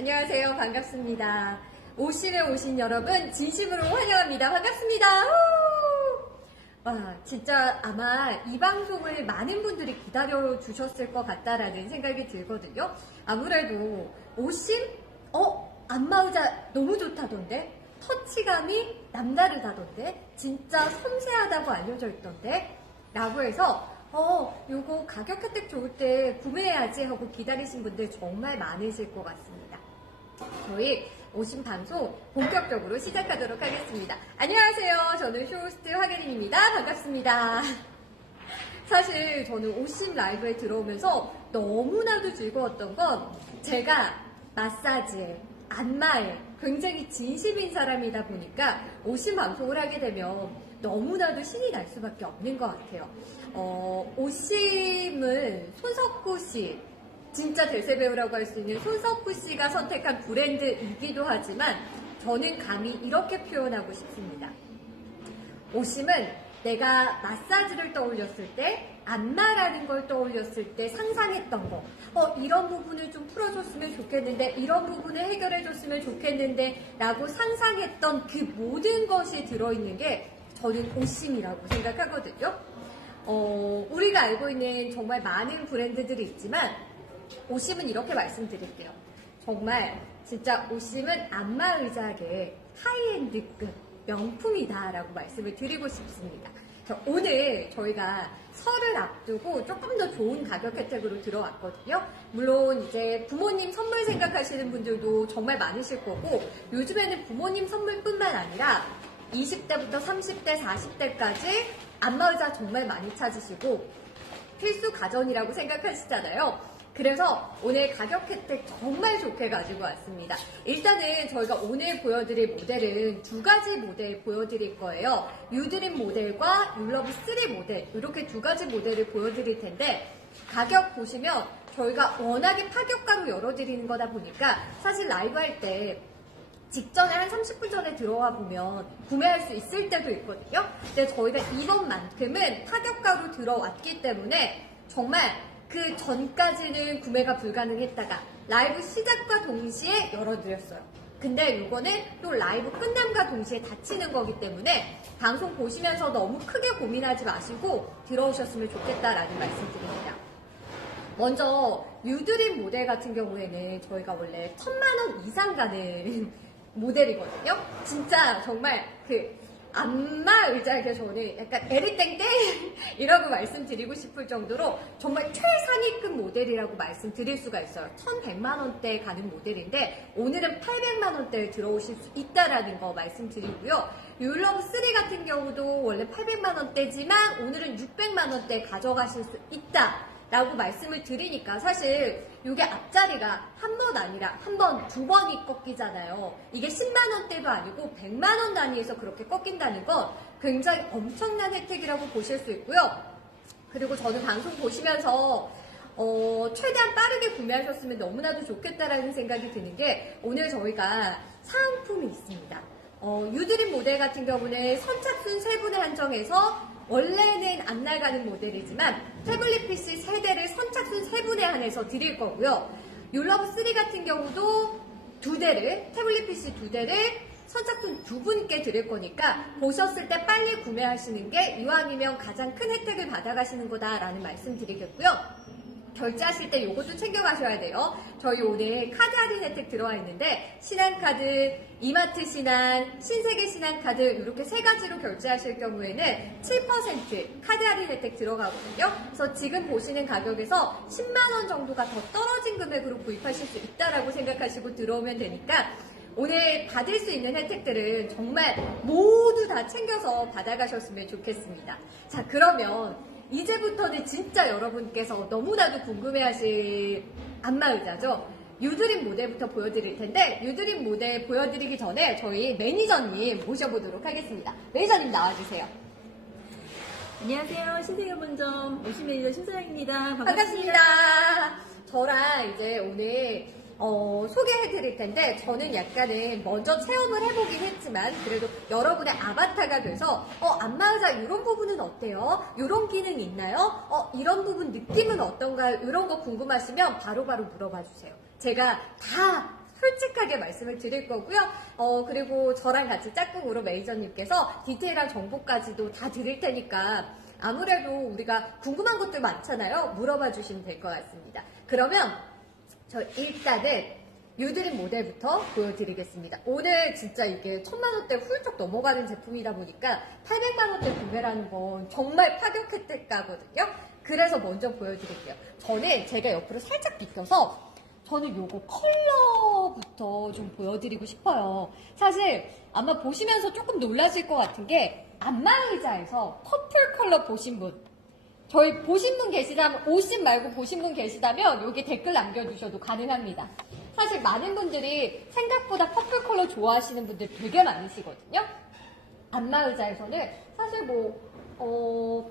안녕하세요. 반갑습니다. 오심에 오신 여러분 진심으로 환영합니다. 반갑습니다. 와, 진짜 아마 이 방송을 많은 분들이 기다려 주셨을 것 같다라는 생각이 들거든요. 아무래도 오심? 안마의자 너무 좋다던데? 터치감이 남다르다던데? 진짜 섬세하다고 알려져 있던데? 라고 해서 요거 가격 혜택 좋을 때 구매해야지 하고 기다리신 분들 정말 많으실 것 같습니다. 저희 오심 방송 본격적으로 시작하도록 하겠습니다. 안녕하세요. 저는 쇼호스트 화계린입니다. 반갑습니다. 사실 저는 오심 라이브에 들어오면서 너무나도 즐거웠던 건 제가 마사지에, 안마에 굉장히 진심인 사람이다 보니까 오심 방송을 하게 되면 너무나도 신이 날 수밖에 없는 것 같아요. 오심은 손석구 씨, 진짜 대세 배우라고 할 수 있는 손석구 씨가 선택한 브랜드이기도 하지만 저는 감히 이렇게 표현하고 싶습니다. 오심은 내가 마사지를 떠올렸을 때, 안마라는 걸 떠올렸을 때 상상했던 거, 이런 부분을 좀 풀어줬으면 좋겠는데, 이런 부분을 해결해줬으면 좋겠는데 라고 상상했던 그 모든 것이 들어있는 게 저는 오심이라고 생각하거든요. 우리가 알고 있는 정말 많은 브랜드들이 있지만 오심은 이렇게 말씀드릴게요. 정말 진짜 오심은 안마의자계 하이엔드급 명품이다 라고 말씀을 드리고 싶습니다. 오늘 저희가 설을 앞두고 조금 더 좋은 가격 혜택으로 들어왔거든요. 물론 이제 부모님 선물 생각하시는 분들도 정말 많으실 거고, 요즘에는 부모님 선물뿐만 아니라 20대부터 30대, 40대까지 안마의자 정말 많이 찾으시고 필수 가전이라고 생각하시잖아요. 그래서 오늘 가격 혜택 정말 좋게 가지고 왔습니다. 일단은 저희가 오늘 보여드릴 모델은 두 가지 모델 보여드릴 거예요. 유드림 모델과 율러브 3 모델, 이렇게 두 가지 모델을 보여드릴 텐데, 가격 보시면 저희가 워낙에 파격가로 열어드리는 거다 보니까 사실 라이브 할 때 직전에 한 30분 전에 들어와 보면 구매할 수 있을 때도 있거든요. 근데 저희가 이번만큼은 파격가로 들어왔기 때문에 정말 그 전까지는 구매가 불가능했다가 라이브 시작과 동시에 열어드렸어요. 근데 이거는 또 라이브 끝남과 동시에 닫히는 거기 때문에 방송 보시면서 너무 크게 고민하지 마시고 들어오셨으면 좋겠다라는 말씀드립니다. 먼저 유드림 모델 같은 경우에는 저희가 원래 1000만원 이상 가는 모델이거든요. 진짜 정말 안마 의자에게 저는 약간 에리땡땡이라고 말씀드리고 싶을 정도로 정말 최상위급 모델이라고 말씀드릴 수가 있어요. 1100만원대에 가는 모델인데 오늘은 800만원대에 들어오실 수 있다라는 거 말씀드리고요. 율러브 3 같은 경우도 원래 800만원대지만 오늘은 600만원대에 가져가실 수 있다 라고 말씀을 드리니까 사실 이게 앞자리가 한 번 아니라 한 번, 두 번이 꺾이잖아요. 이게 10만원대도 아니고 100만원 단위에서 그렇게 꺾인다는 건 굉장히 엄청난 혜택이라고 보실 수 있고요. 그리고 저는 방송 보시면서 최대한 빠르게 구매하셨으면 너무나도 좋겠다라는 생각이 드는 게, 오늘 저희가 사은품이 있습니다. 유드림 모델 같은 경우는 선착순 3분에 한정해서 원래는 안 나가는 모델이지만 태블릿 PC 3대를 선착순 3분에 한해서 드릴 거고요. 율러브 3 같은 경우도 2대를, 태블릿 PC 2대를 선착순 2분께 드릴 거니까 보셨을 때 빨리 구매하시는 게 이왕이면 가장 큰 혜택을 받아가시는 거다라는 말씀 드리겠고요. 결제하실 때 요것도 챙겨가셔야 돼요. 저희 오늘 카드 할인 혜택 들어와 있는데 신한카드, 이마트 신한, 신세계 신한카드 이렇게 세 가지로 결제하실 경우에는 7% 카드 할인 혜택 들어가거든요. 그래서 지금 보시는 가격에서 10만원 정도가 더 떨어진 금액으로 구입하실 수 있다라고 생각하시고 들어오면 되니까 오늘 받을 수 있는 혜택들은 정말 모두 다 챙겨서 받아가셨으면 좋겠습니다. 자, 그러면 이제부터는 진짜 여러분께서 너무나도 궁금해하실 안마의자죠. 유드림 모델부터 보여드릴 텐데, 유드림 모델 보여드리기 전에 저희 매니저님 모셔보도록 하겠습니다. 매니저님 나와주세요. 안녕하세요. 신세계본점 오심 매니저 신서영입니다. 반갑습니다. 저랑 이제 오늘 소개해드릴 텐데, 저는 약간은 먼저 체험을 해보긴 했지만 그래도 여러분의 아바타가 돼서 안마의자 이런 부분은 어때요? 이런 기능이 있나요? 이런 부분 느낌은 어떤가요? 이런 거 궁금하시면 바로바로 물어봐 주세요. 제가 다 솔직하게 말씀을 드릴 거고요. 그리고 저랑 같이 짝꿍으로 매니저님께서 디테일한 정보까지도 다 드릴 테니까 아무래도 우리가 궁금한 것들 많잖아요. 물어봐 주시면 될 것 같습니다. 그러면 저 일단은 유드림 모델부터 보여드리겠습니다. 오늘 진짜 이게 1000만원대 훌쩍 넘어가는 제품이다 보니까 800만원대 구매라는 건 정말 파격 혜택가거든요. 그래서 먼저 보여드릴게요. 저는 제가 옆으로 살짝 비껴서 저는 요거 컬러부터 좀 보여드리고 싶어요. 사실 아마 보시면서 조금 놀라실 것 같은 게 안마의자에서 퍼플 컬러 보신 분, 저희 보신 분 계시다면, 오신 말고 보신 분 계시다면 여기 댓글 남겨주셔도 가능합니다. 사실 많은 분들이 생각보다 퍼플 컬러 좋아하시는 분들 되게 많으시거든요. 안마의자에서는 사실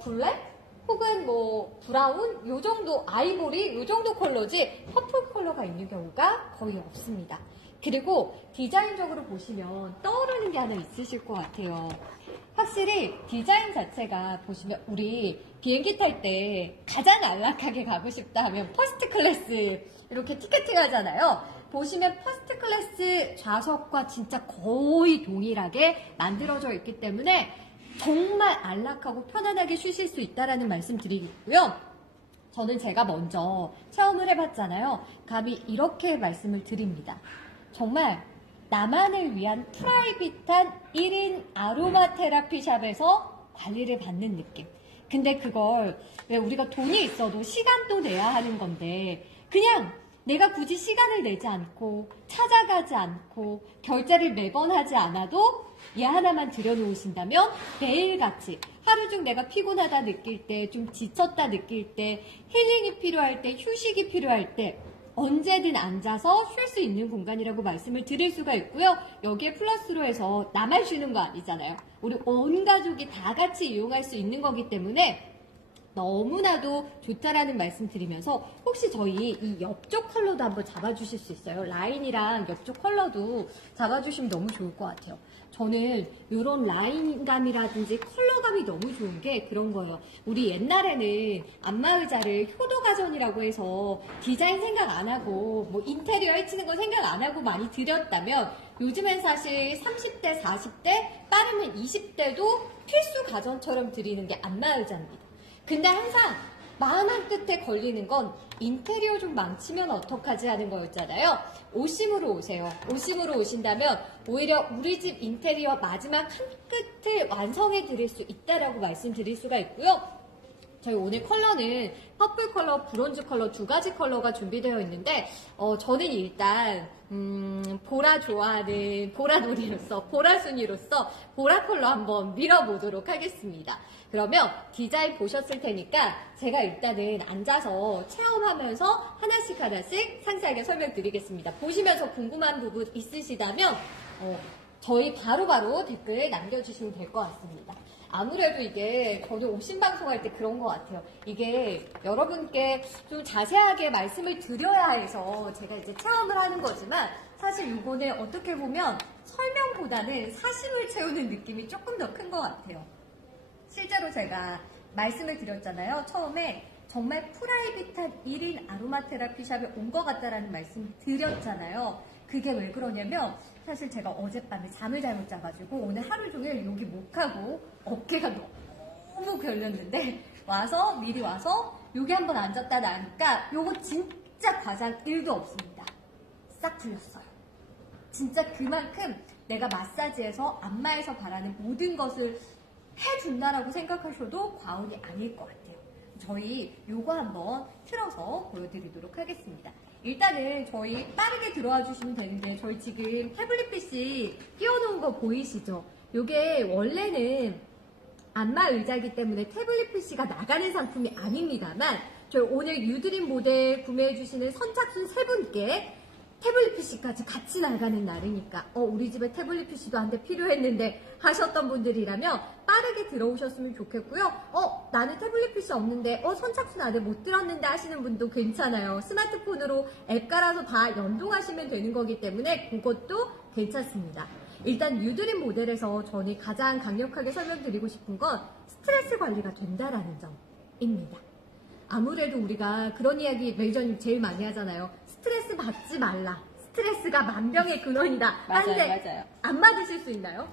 블랙? 혹은 브라운? 요 정도, 아이보리? 요 정도 컬러지 퍼플 컬러가 있는 경우가 거의 없습니다. 그리고 디자인적으로 보시면 떠오르는 게 하나 있으실 것 같아요. 확실히 디자인 자체가 보시면 우리 비행기 탈 때 가장 안락하게 가고 싶다 하면 퍼스트 클래스 이렇게 티켓팅 하잖아요. 보시면 퍼스트 클래스 좌석과 진짜 거의 동일하게 만들어져 있기 때문에 정말 안락하고 편안하게 쉬실 수 있다는 말씀 드리고요. 저는 제가 먼저 체험을 해봤잖아요. 감히 이렇게 말씀을 드립니다. 정말 나만을 위한 프라이빗한 1인 아로마 테라피 샵에서 관리를 받는 느낌. 근데 그걸 왜 우리가 돈이 있어도 시간도 내야 하는 건데 그냥 내가 굳이 시간을 내지 않고 찾아가지 않고 결제를 매번 하지 않아도 얘 하나만 들여놓으신다면 매일같이 하루 중 내가 피곤하다 느낄 때, 좀 지쳤다 느낄 때, 힐링이 필요할 때, 휴식이 필요할 때 언제든 앉아서 쉴 수 있는 공간이라고 말씀을 드릴 수가 있고요. 여기에 플러스로 해서 나만 쉬는 거 아니잖아요. 우리 온 가족이 다 같이 이용할 수 있는 거기 때문에 너무나도 좋다라는 말씀 드리면서 혹시 저희 이 옆쪽 컬러도 한번 잡아주실 수 있어요? 라인이랑 옆쪽 컬러도 잡아주시면 너무 좋을 것 같아요. 저는 이런 라인감이라든지 컬러감이 너무 좋은 게 그런 거예요. 우리 옛날에는 안마의자를 효도가전이라고 해서 디자인 생각 안 하고 인테리어 해치는 거 생각 안 하고 많이 들였다면 요즘엔 사실 30대, 40대, 빠르면 20대도 필수 가전처럼 드리는 게 안마의자입니다. 근데 항상 마음 한끝에 걸리는 건 인테리어 좀 망치면 어떡하지 하는 거였잖아요. 오심으로 오세요. 오심으로 오신다면 오히려 우리 집 인테리어 마지막 한 끝을 완성해 드릴 수 있다라고 말씀드릴 수가 있고요. 저희 오늘 컬러는 퍼플 컬러, 브론즈 컬러 두 가지 컬러가 준비되어 있는데 저는 일단 보라 좋아하는 보라놀이로서 보라순이로서 보라 컬러 한번 밀어보도록 하겠습니다. 그러면 디자인 보셨을 테니까 제가 일단은 앉아서 체험하면서 하나씩 상세하게 설명드리겠습니다. 보시면서 궁금한 부분 있으시다면 저희 바로바로 댓글 남겨주시면 될 것 같습니다. 아무래도 이게 저는 오신 방송할 때 그런 것 같아요. 이게 여러분께 좀 자세하게 말씀을 드려야 해서 제가 이제 체험을 하는 거지만 사실 이거는 어떻게 보면 설명보다는 사심을 채우는 느낌이 조금 더 큰 것 같아요. 실제로 제가 말씀을 드렸잖아요. 처음에 정말 프라이빗한 1인 아로마 테라피 샵에 온 것 같다라는 말씀 드렸잖아요. 그게 왜 그러냐면 사실 제가 어젯밤에 잠을 잘못 자가지고 오늘 하루 종일 여기 목하고 어깨가 너무 결렸는데 미리 와서 여기 한번 앉았다 나니까 요거 진짜 과장 1도 없습니다. 싹 풀렸어요. 진짜 그만큼 내가 마사지에서 안마에서 바라는 모든 것을 해준다라고 생각하셔도 과언이 아닐 것 같아요. 저희 요거 한번 틀어서 보여드리도록 하겠습니다. 일단은 저희 빠르게 들어와 주시면 되는데 저희 지금 태블릿 PC 띄워놓은 거 보이시죠? 요게 원래는 안마 의자이기 때문에 태블릿 PC가 나가는 상품이 아닙니다만 저희 오늘 유드림 모델 구매해 주시는 선착순 3분께 태블릿 PC까지 같이 나가는 날이니까 우리 집에 태블릿 PC도 한 대 필요했는데 하셨던 분들이라면 빠르게 들어오셨으면 좋겠고요. 나는 태블릿 PC 없는데 선착순 안에 못 들었는데 하시는 분도 괜찮아요. 스마트폰으로 앱 깔아서 다 연동하시면 되는 거기 때문에 그것도 괜찮습니다. 일단 유드림 모델에서 저는 가장 강력하게 설명드리고 싶은 건 스트레스 관리가 된다라는 점입니다. 아무래도 우리가 그런 이야기 매니저님 제일 많이 하잖아요. 스트레스 받지 말라. 스트레스가 만병의 근원이다. 맞아요, 한데 맞아요. 안 받으실 수 있나요?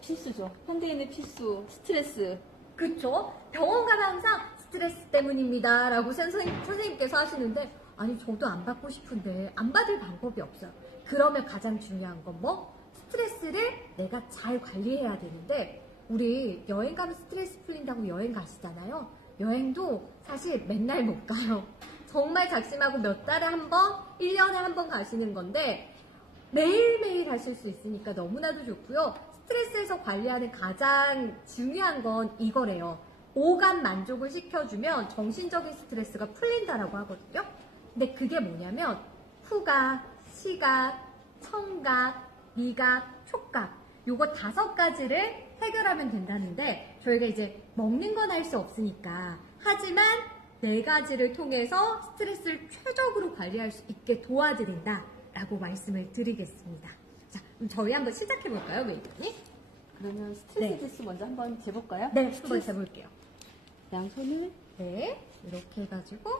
필수죠. 현대인의 필수, 스트레스. 그쵸? 병원 가면 항상 스트레스 때문입니다 라고 선생님께서 하시는데 아니 저도 안 받고 싶은데 안 받을 방법이 없어요. 그러면 가장 중요한 건 뭐? 스트레스를 내가 잘 관리해야 되는데 우리 여행 가면 스트레스 풀린다고 여행 가시잖아요. 여행도 사실 맨날 못 가요. 정말 작심하고 몇 달에 한 번, 1년에 한 번 가시는 건데 매일매일 하실 수 있으니까 너무나도 좋고요. 스트레스에서 관리하는 가장 중요한 건 이거래요. 오감 만족을 시켜주면 정신적인 스트레스가 풀린다라고 하거든요. 근데 그게 뭐냐면 후각, 시각, 청각, 미각, 촉각 요거 5가지를 해결하면 된다는데 저희가 이제 먹는 건 할 수 없으니까 하지만 4가지를 통해서 스트레스를 최적으로 관리할 수 있게 도와드린다 라고 말씀을 드리겠습니다. 자, 그럼 저희 한번 시작해 볼까요, 메이커님? 그러면 스트레스 네. 지수 먼저 한번 재볼까요? 네, 한번 해볼게요. 양손을 네, 이렇게 해가지고.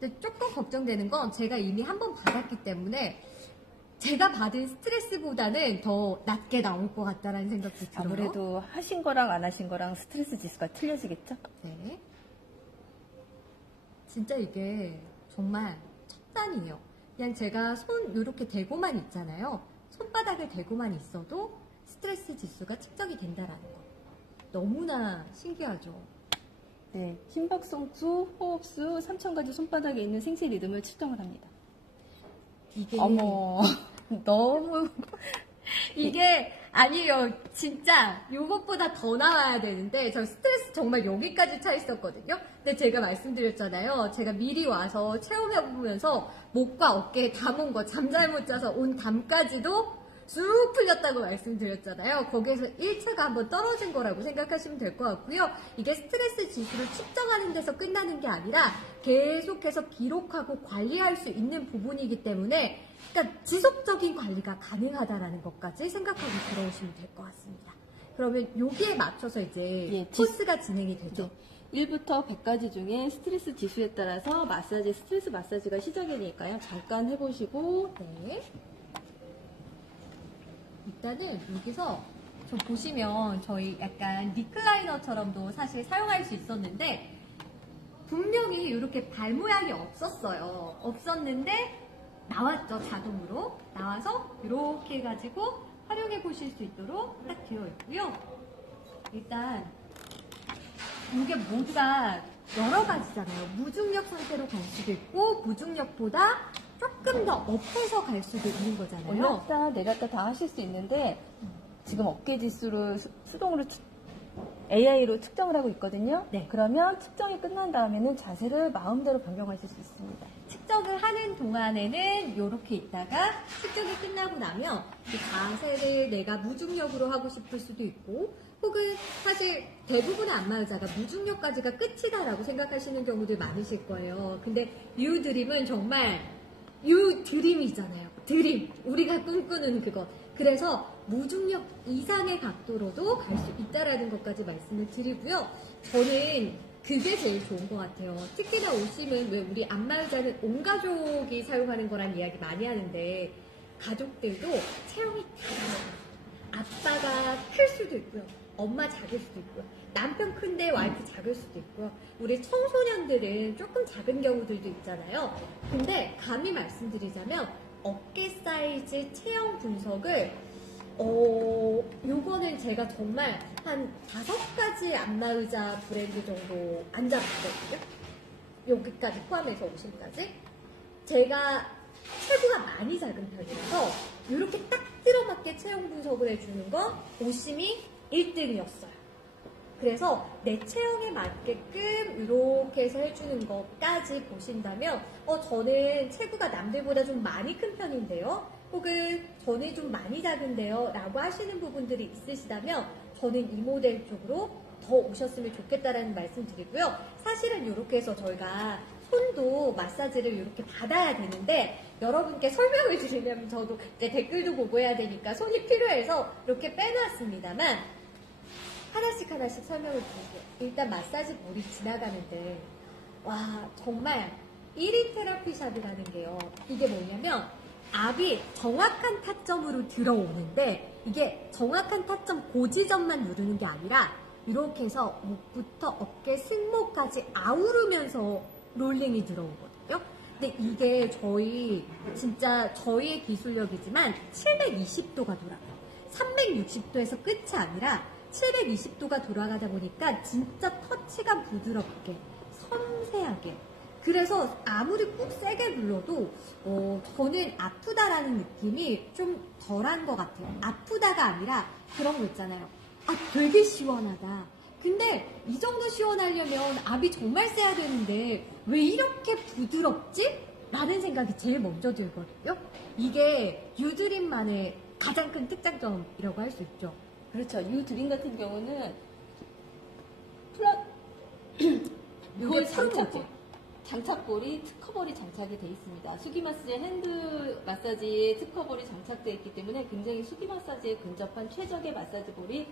근데 조금 걱정되는 건 제가 이미 한 번 받았기 때문에 제가 받은 스트레스보다는 더 낮게 나올 것 같다라는 생각도 들어요. 아무래도 하신 거랑 안 하신 거랑 스트레스 지수가 틀려지겠죠? 네. 진짜 이게 정말 첨단이에요. 그냥 제가 손 이렇게 대고만 있잖아요. 손바닥을 대고만 있어도 스트레스 지수가 측정이 된다라는 거. 너무나 신기하죠. 네. 심박송수, 호흡수, 3000가지 손바닥에 있는 생체 리듬을 측정을 합니다. 이게 어머, 너무. 이게 아니에요. 진짜 이것보다 더 나와야 되는데 저 스트레스 정말 여기까지 차 있었거든요. 근데 제가 말씀드렸잖아요. 제가 미리 와서 체험해보면서 목과 어깨에 담 온 거 잠잘 자서 온 담까지도 쑥 풀렸다고 말씀드렸잖아요. 거기에서 1차가 한번 떨어진 거라고 생각하시면 될 것 같고요. 이게 스트레스 지수를 측정하는 데서 끝나는 게 아니라 계속해서 기록하고 관리할 수 있는 부분이기 때문에 그러니까 지속적인 관리가 가능하다라는 것까지 생각하고 들어오시면 될 것 같습니다. 그러면 여기에 맞춰서 이제 예, 코스가 진행이 되죠. 1부터 100가지 중에 스트레스 지수에 따라서 스트레스 마사지가 시작이 되니까요. 잠깐 해보시고, 네. 일단은 여기서 좀 보시면 저희 약간 리클라이너처럼도 사실 사용할 수 있었는데 분명히 이렇게 발 모양이 없었어요. 없었는데 나왔죠. 자동으로. 나와서 이렇게 해가지고 활용해 보실 수 있도록 딱 되어 있고요. 일단 이게 모두가 여러 가지잖아요. 무중력 상태로 갈 수도 있고 무중력보다 조금 더 업해서 갈 수도 있는 거잖아요. 올랐다 내렸다 다 하실 수 있는데 지금 어깨 지수를 수동으로 AI로 측정을 하고 있거든요. 네. 그러면 측정이 끝난 다음에는 자세를 마음대로 변경하실 수 있습니다. 측정을 하는 동안에는 이렇게 있다가 측정이 끝나고 나면 그 자세를 내가 무중력으로 하고 싶을 수도 있고 혹은 사실 대부분의 안마의자가 무중력까지가 끝이다라고 생각하시는 경우들 많으실 거예요. 근데 유드림은 정말 유드림이잖아요. 드림. 우리가 꿈꾸는 그것. 그래서 무중력 이상의 각도로도 갈 수 있다라는 것까지 말씀을 드리고요. 저는 그게 제일 좋은 것 같아요. 특히나 오심은 왜 우리 안마의자는 온 가족이 사용하는 거란 이야기 많이 하는데 가족들도 체형이 다 달라요. 아빠가 클 수도 있고요. 엄마 작을 수도 있고요. 남편 큰데 와이프 작을 수도 있고요. 우리 청소년들은 조금 작은 경우들도 있잖아요. 근데 감히 말씀드리자면 어깨 사이즈 체형 분석을 요거는 제가 정말 한 5가지 안마의자 브랜드 정도 안 잡았거든요. 여기까지 포함해서 오심까지. 제가 체구가 많이 작은 편이라서 이렇게 딱 들어맞게 체형 분석을 해주는 건 오심이 1등이었어요. 그래서 내 체형에 맞게끔 이렇게 해서 해주는 것까지 보신다면 저는 체구가 남들보다 좀 많이 큰 편인데요. 혹은 저는 좀 많이 작은데요 라고 하시는 부분들이 있으시다면 저는 이 모델 쪽으로 더 오셨으면 좋겠다라는 말씀 드리고요. 사실은 이렇게 해서 저희가 손도 마사지를 이렇게 받아야 되는데 여러분께 설명을 드리려면 저도 이제 댓글도 보고 해야 되니까 손이 필요해서 이렇게 빼놨습니다만 하나씩 설명을 드릴게요. 일단 마사지 물이 지나가는데 와 정말 1인 테라피샵이라는 게요. 이게 뭐냐면 압이 정확한 타점으로 들어오는데 이게 정확한 타점 고지점만 누르는 게 아니라 이렇게 해서 목부터 어깨 승모까지 아우르면서 롤링이 들어오거든요. 근데 이게 진짜 저희의 기술력이지만 720도가 돌아가요. 360도에서 끝이 아니라 720도가 돌아가다 보니까 진짜 터치감 부드럽게 섬세하게 그래서 아무리 꾹 세게 눌러도 저는 아프다라는 느낌이 좀 덜한 것 같아요. 아프다가 아니라 그런 거 있잖아요. 아 되게 시원하다. 근데 이 정도 시원하려면 압이 정말 세야 되는데 왜 이렇게 부드럽지? 라는 생각이 제일 먼저 들거든요. 이게 유드림만의 가장 큰 특장점이라고 할 수 있죠. 그렇죠. 유드림 같은 경우는 이게 장착볼이 특허볼이 장착이 되어 있습니다. 수기 마사지 핸드 마사지에 특허볼이 장착되어 있기 때문에 굉장히 수기 마사지에 근접한 최적의 마사지볼이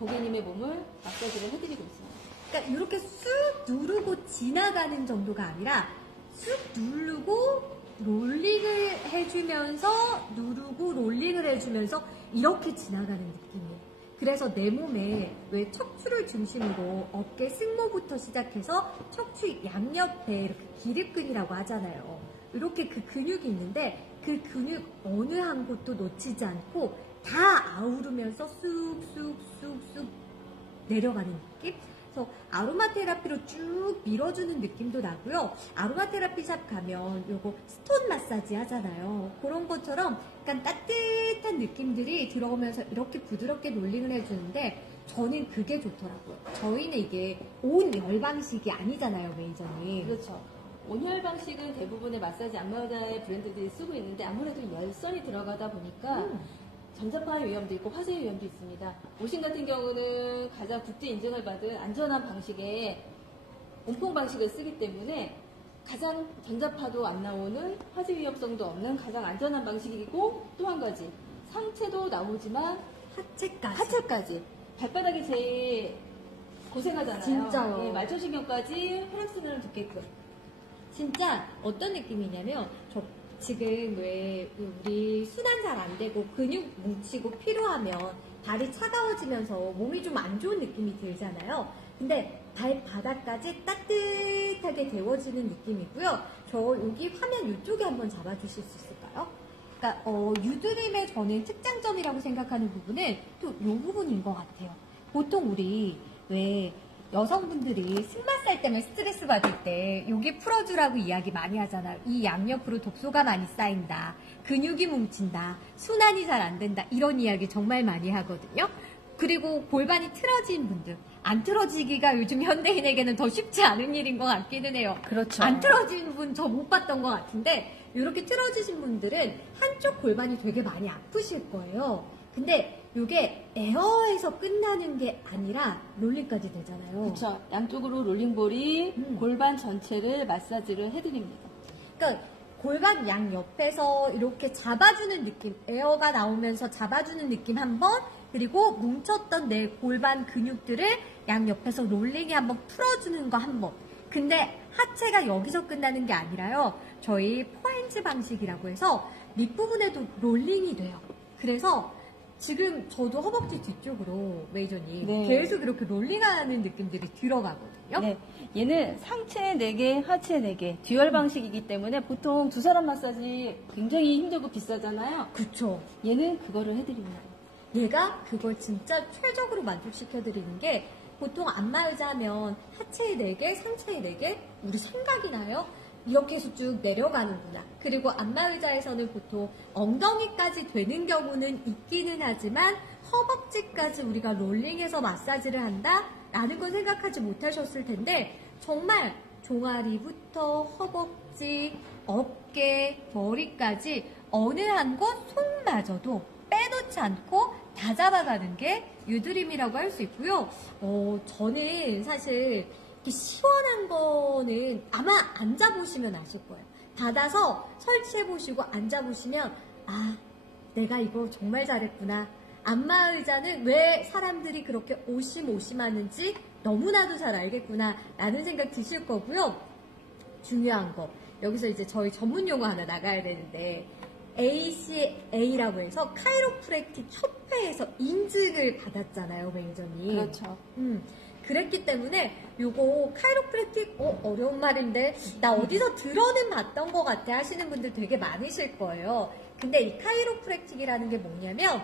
고객님의 몸을 마사지를 해드리고 있습니다. 그러니까 이렇게 쑥 누르고 지나가는 정도가 아니라 쑥 누르고 롤링을 해주면서 누르고 롤링을 해주면서 이렇게 지나가는 느낌이에요. 그래서 내 몸에 왜 척추를 중심으로 어깨 승모부터 시작해서 척추 양옆에 이렇게 기립근이라고 하잖아요. 이렇게 그 근육이 있는데 그 근육 어느 한 곳도 놓치지 않고 다 아우르면서 쑥쑥쑥쑥 내려가는 느낌? 그래서 아로마 테라피로 쭉 밀어주는 느낌도 나고요. 아로마 테라피 샵 가면 요거 스톤 마사지 하잖아요. 그런 것처럼 약간 따뜻한 느낌들이 들어오면서 이렇게 부드럽게 롤링을 해주는데 저는 그게 좋더라고요. 저희는 이게 온열 방식이 아니잖아요, 메이저님. 그렇죠. 온열 방식은 대부분의 마사지 안마의자의 브랜드들이 쓰고 있는데 아무래도 열선이 들어가다 보니까 전자파 위험도 있고 화재 위험도 있습니다. 오신 같은 경우는 가장 국제 인증을 받은 안전한 방식의 온풍 방식을 쓰기 때문에 가장 전자파도 안 나오는 화재 위험성도 없는 가장 안전한 방식이고 또 한 가지 상체도 나오지만 하체까지 발바닥이 제일 고생하잖아요. 진짜요. 네, 말초신경까지 혈액순환을 돕게끔. 진짜 어떤 느낌이냐면 지금 왜 우리 순환 잘 안 되고 근육 뭉치고 피로하면 발이 차가워지면서 몸이 좀 안 좋은 느낌이 들잖아요. 근데 발바닥까지 따뜻하게 데워지는 느낌이고요. 저 여기 화면 이쪽에 한번 잡아주실 수 있을까요? 그러니까 유드림의 저는 특장점이라고 생각하는 부분은 또 이 부분인 것 같아요. 보통 우리 왜 여성분들이 승마살 때문에 스트레스 받을 때 여기 풀어주라고 이야기 많이 하잖아요. 이 양옆으로 독소가 많이 쌓인다. 근육이 뭉친다. 순환이 잘 안 된다. 이런 이야기 정말 많이 하거든요. 그리고 골반이 틀어진 분들. 안 틀어지기가 요즘 현대인에게는 더 쉽지 않은 일인 것 같기는 해요. 그렇죠. 안 틀어진 분 저 못 봤던 것 같은데 이렇게 틀어지신 분들은 한쪽 골반이 되게 많이 아프실 거예요. 근데 이게 에어에서 끝나는 게 아니라 롤링까지 되잖아요. 그렇죠. 양쪽으로 롤링볼이 골반 전체를 마사지를 해드립니다. 그러니까 골반 양 옆에서 이렇게 잡아주는 느낌, 에어가 나오면서 잡아주는 느낌 한 번, 그리고 뭉쳤던 내 골반 근육들을 양 옆에서 롤링이 한번 풀어주는 거 한 번. 근데 하체가 여기서 끝나는 게 아니라요. 저희 포핸즈 방식이라고 해서 밑부분에도 롤링이 돼요. 그래서 지금 저도 허벅지 뒤쪽으로 메이저님 네. 계속 이렇게 롤링하는 느낌들이 들어가거든요. 네. 얘는 상체 4개, 하체 4개, 듀얼 방식이기 때문에 보통 두 사람 마사지 굉장히 힘들고 비싸잖아요. 그쵸. 얘는 그거를 해드립니다. 얘가 그걸 진짜 최적으로 만족시켜드리는 게 보통 안마의자 하면 하체에 4개, 상체에 4개 우리 생각이 나요. 이렇게 해서 쭉 내려가는구나. 그리고 안마의자에서는 보통 엉덩이까지 되는 경우는 있기는 하지만 허벅지까지 우리가 롤링해서 마사지를 한다라는 건 생각하지 못하셨을 텐데 정말 종아리부터 허벅지, 어깨, 머리까지 어느 한 곳 손마저도 빼놓지 않고 다 잡아가는 게 유드림이라고 할 수 있고요. 저는 사실 이렇게 시원한 거는 아마 앉아보시면 아실 거예요. 닫아서 설치해보시고 앉아보시면 아, 내가 이거 정말 잘했구나. 안마의자는 왜 사람들이 그렇게 오심하는지 너무나도 잘 알겠구나 라는 생각 드실 거고요. 중요한 거. 여기서 이제 저희 전문 용어 하나 나가야 되는데, ACA라고 해서 카이로프랙틱 협회에서 인증을 받았잖아요, 매니저님. 그렇죠. 그랬기 때문에 요거 카이로프랙틱 어려운 말인데 나 어디서 들어는 봤던 것 같아 하시는 분들 되게 많으실 거예요. 근데 이 카이로프랙틱이라는 게 뭐냐면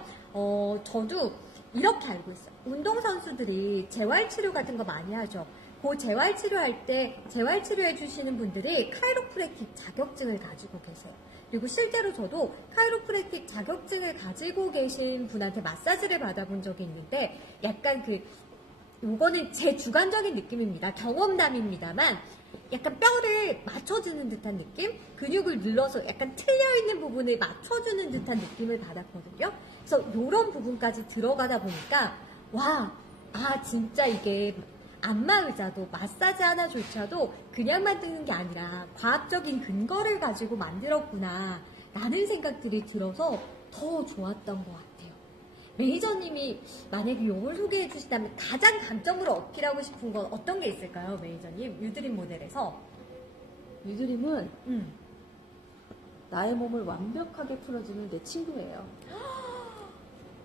저도 이렇게 알고 있어요. 운동선수들이 재활치료 같은 거 많이 하죠. 그 재활치료할 때 재활치료해 주시는 분들이 카이로프랙틱 자격증을 가지고 계세요. 그리고 실제로 저도 카이로프랙틱 자격증을 가지고 계신 분한테 마사지를 받아본 적이 있는데 약간 요거는 제 주관적인 느낌입니다. 경험담입니다만 약간 뼈를 맞춰주는 듯한 느낌? 근육을 눌러서 약간 틀려있는 부분을 맞춰주는 듯한 느낌을 받았거든요. 그래서 이런 부분까지 들어가다 보니까 진짜 이게 안마의자도 마사지 하나조차도 그냥 만드는 게 아니라 과학적인 근거를 가지고 만들었구나 라는 생각들이 들어서 더 좋았던 것 같아요. 매니저님이 만약에 이걸 소개해 주시다면 가장 강점으로 어필하고 싶은 건 어떤 게 있을까요, 매니저님? 유드림 모델에서. 유드림은 나의 몸을 완벽하게 풀어주는 내 친구예요.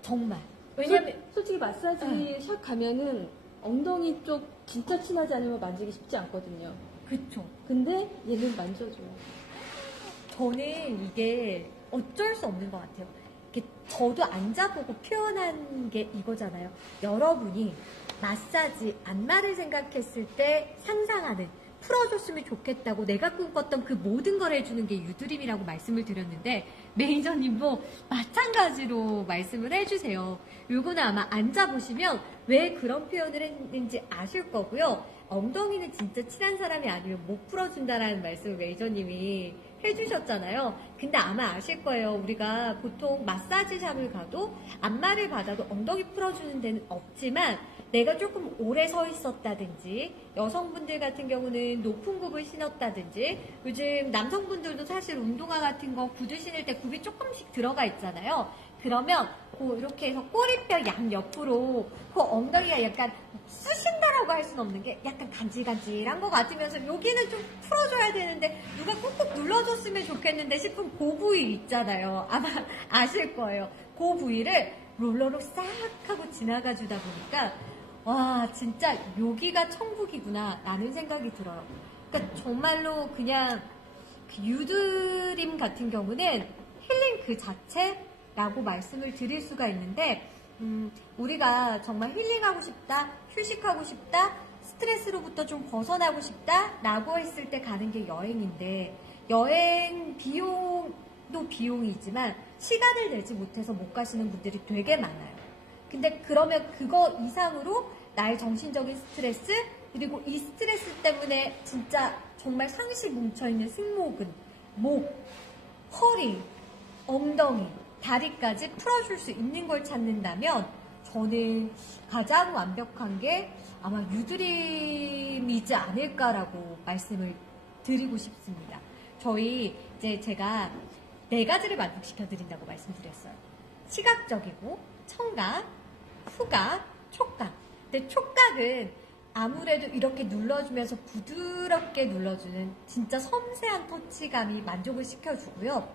정말. 왜냐면 솔직히 마사지 샵 가면은 엉덩이 쪽 진짜 친하지 않으면 만지기 쉽지 않거든요. 그쵸. 근데 얘는 만져줘요. 저는 이게 어쩔 수 없는 것 같아요. 저도 앉아보고 표현한 게 이거잖아요. 여러분이 마사지, 안마를 생각했을 때 상상하는, 풀어줬으면 좋겠다고 내가 꿈꿨던 그 모든 걸 해주는 게 유드림이라고 말씀을 드렸는데 매니저님도 마찬가지로 말씀을 해주세요. 요거는 아마 앉아보시면 왜 그런 표현을 했는지 아실 거고요. 엉덩이는 진짜 친한 사람이 아니면 못 풀어준다라는 말씀을 매니저님이 해주셨잖아요. 근데 아마 아실 거예요. 우리가 보통 마사지샵을 가도 안마를 받아도 엉덩이 풀어주는 데는 없지만 내가 조금 오래 서 있었다든지 여성분들 같은 경우는 높은 굽을 신었다든지 요즘 남성분들도 사실 운동화 같은 거 구두 신을 때 굽이 조금씩 들어가 있잖아요. 그러면 이렇게 해서 꼬리뼈 양옆으로 엉덩이가 약간 쑤신다라고 할 수는 없는 게 약간 간질간질한 것 같으면서 여기는 좀 풀어줘야 되는데 누가 꾹꾹 눌러줬으면 좋겠는데 싶은 그 부위 있잖아요. 아마 아실 거예요. 그 부위를 롤러로 싹 하고 지나가 주다 보니까 와 진짜 여기가 천국이구나 라는 생각이 들어요. 그러니까 정말로 그냥 유드림 같은 경우는 힐링 그 자체라고 말씀을 드릴 수가 있는데 우리가 정말 힐링하고 싶다, 휴식하고 싶다, 스트레스로부터 좀 벗어나고 싶다 라고 했을 때 가는 게 여행인데 여행 비용도 비용이지만 시간을 내지 못해서 못 가시는 분들이 되게 많아요. 근데 그러면 그거 이상으로 나의 정신적인 스트레스 그리고 이 스트레스 때문에 진짜 정말 상시 뭉쳐있는 승모근, 목, 허리, 엉덩이, 다리까지 풀어줄 수 있는 걸 찾는다면 저는 가장 완벽한 게 아마 유드림이지 않을까라고 말씀을 드리고 싶습니다. 제가 4가지를 만족시켜드린다고 말씀드렸어요. 시각적이고, 청각, 후각, 촉각. 근데 촉각은 아무래도 이렇게 눌러주면서 부드럽게 눌러주는 진짜 섬세한 터치감이 만족을 시켜주고요.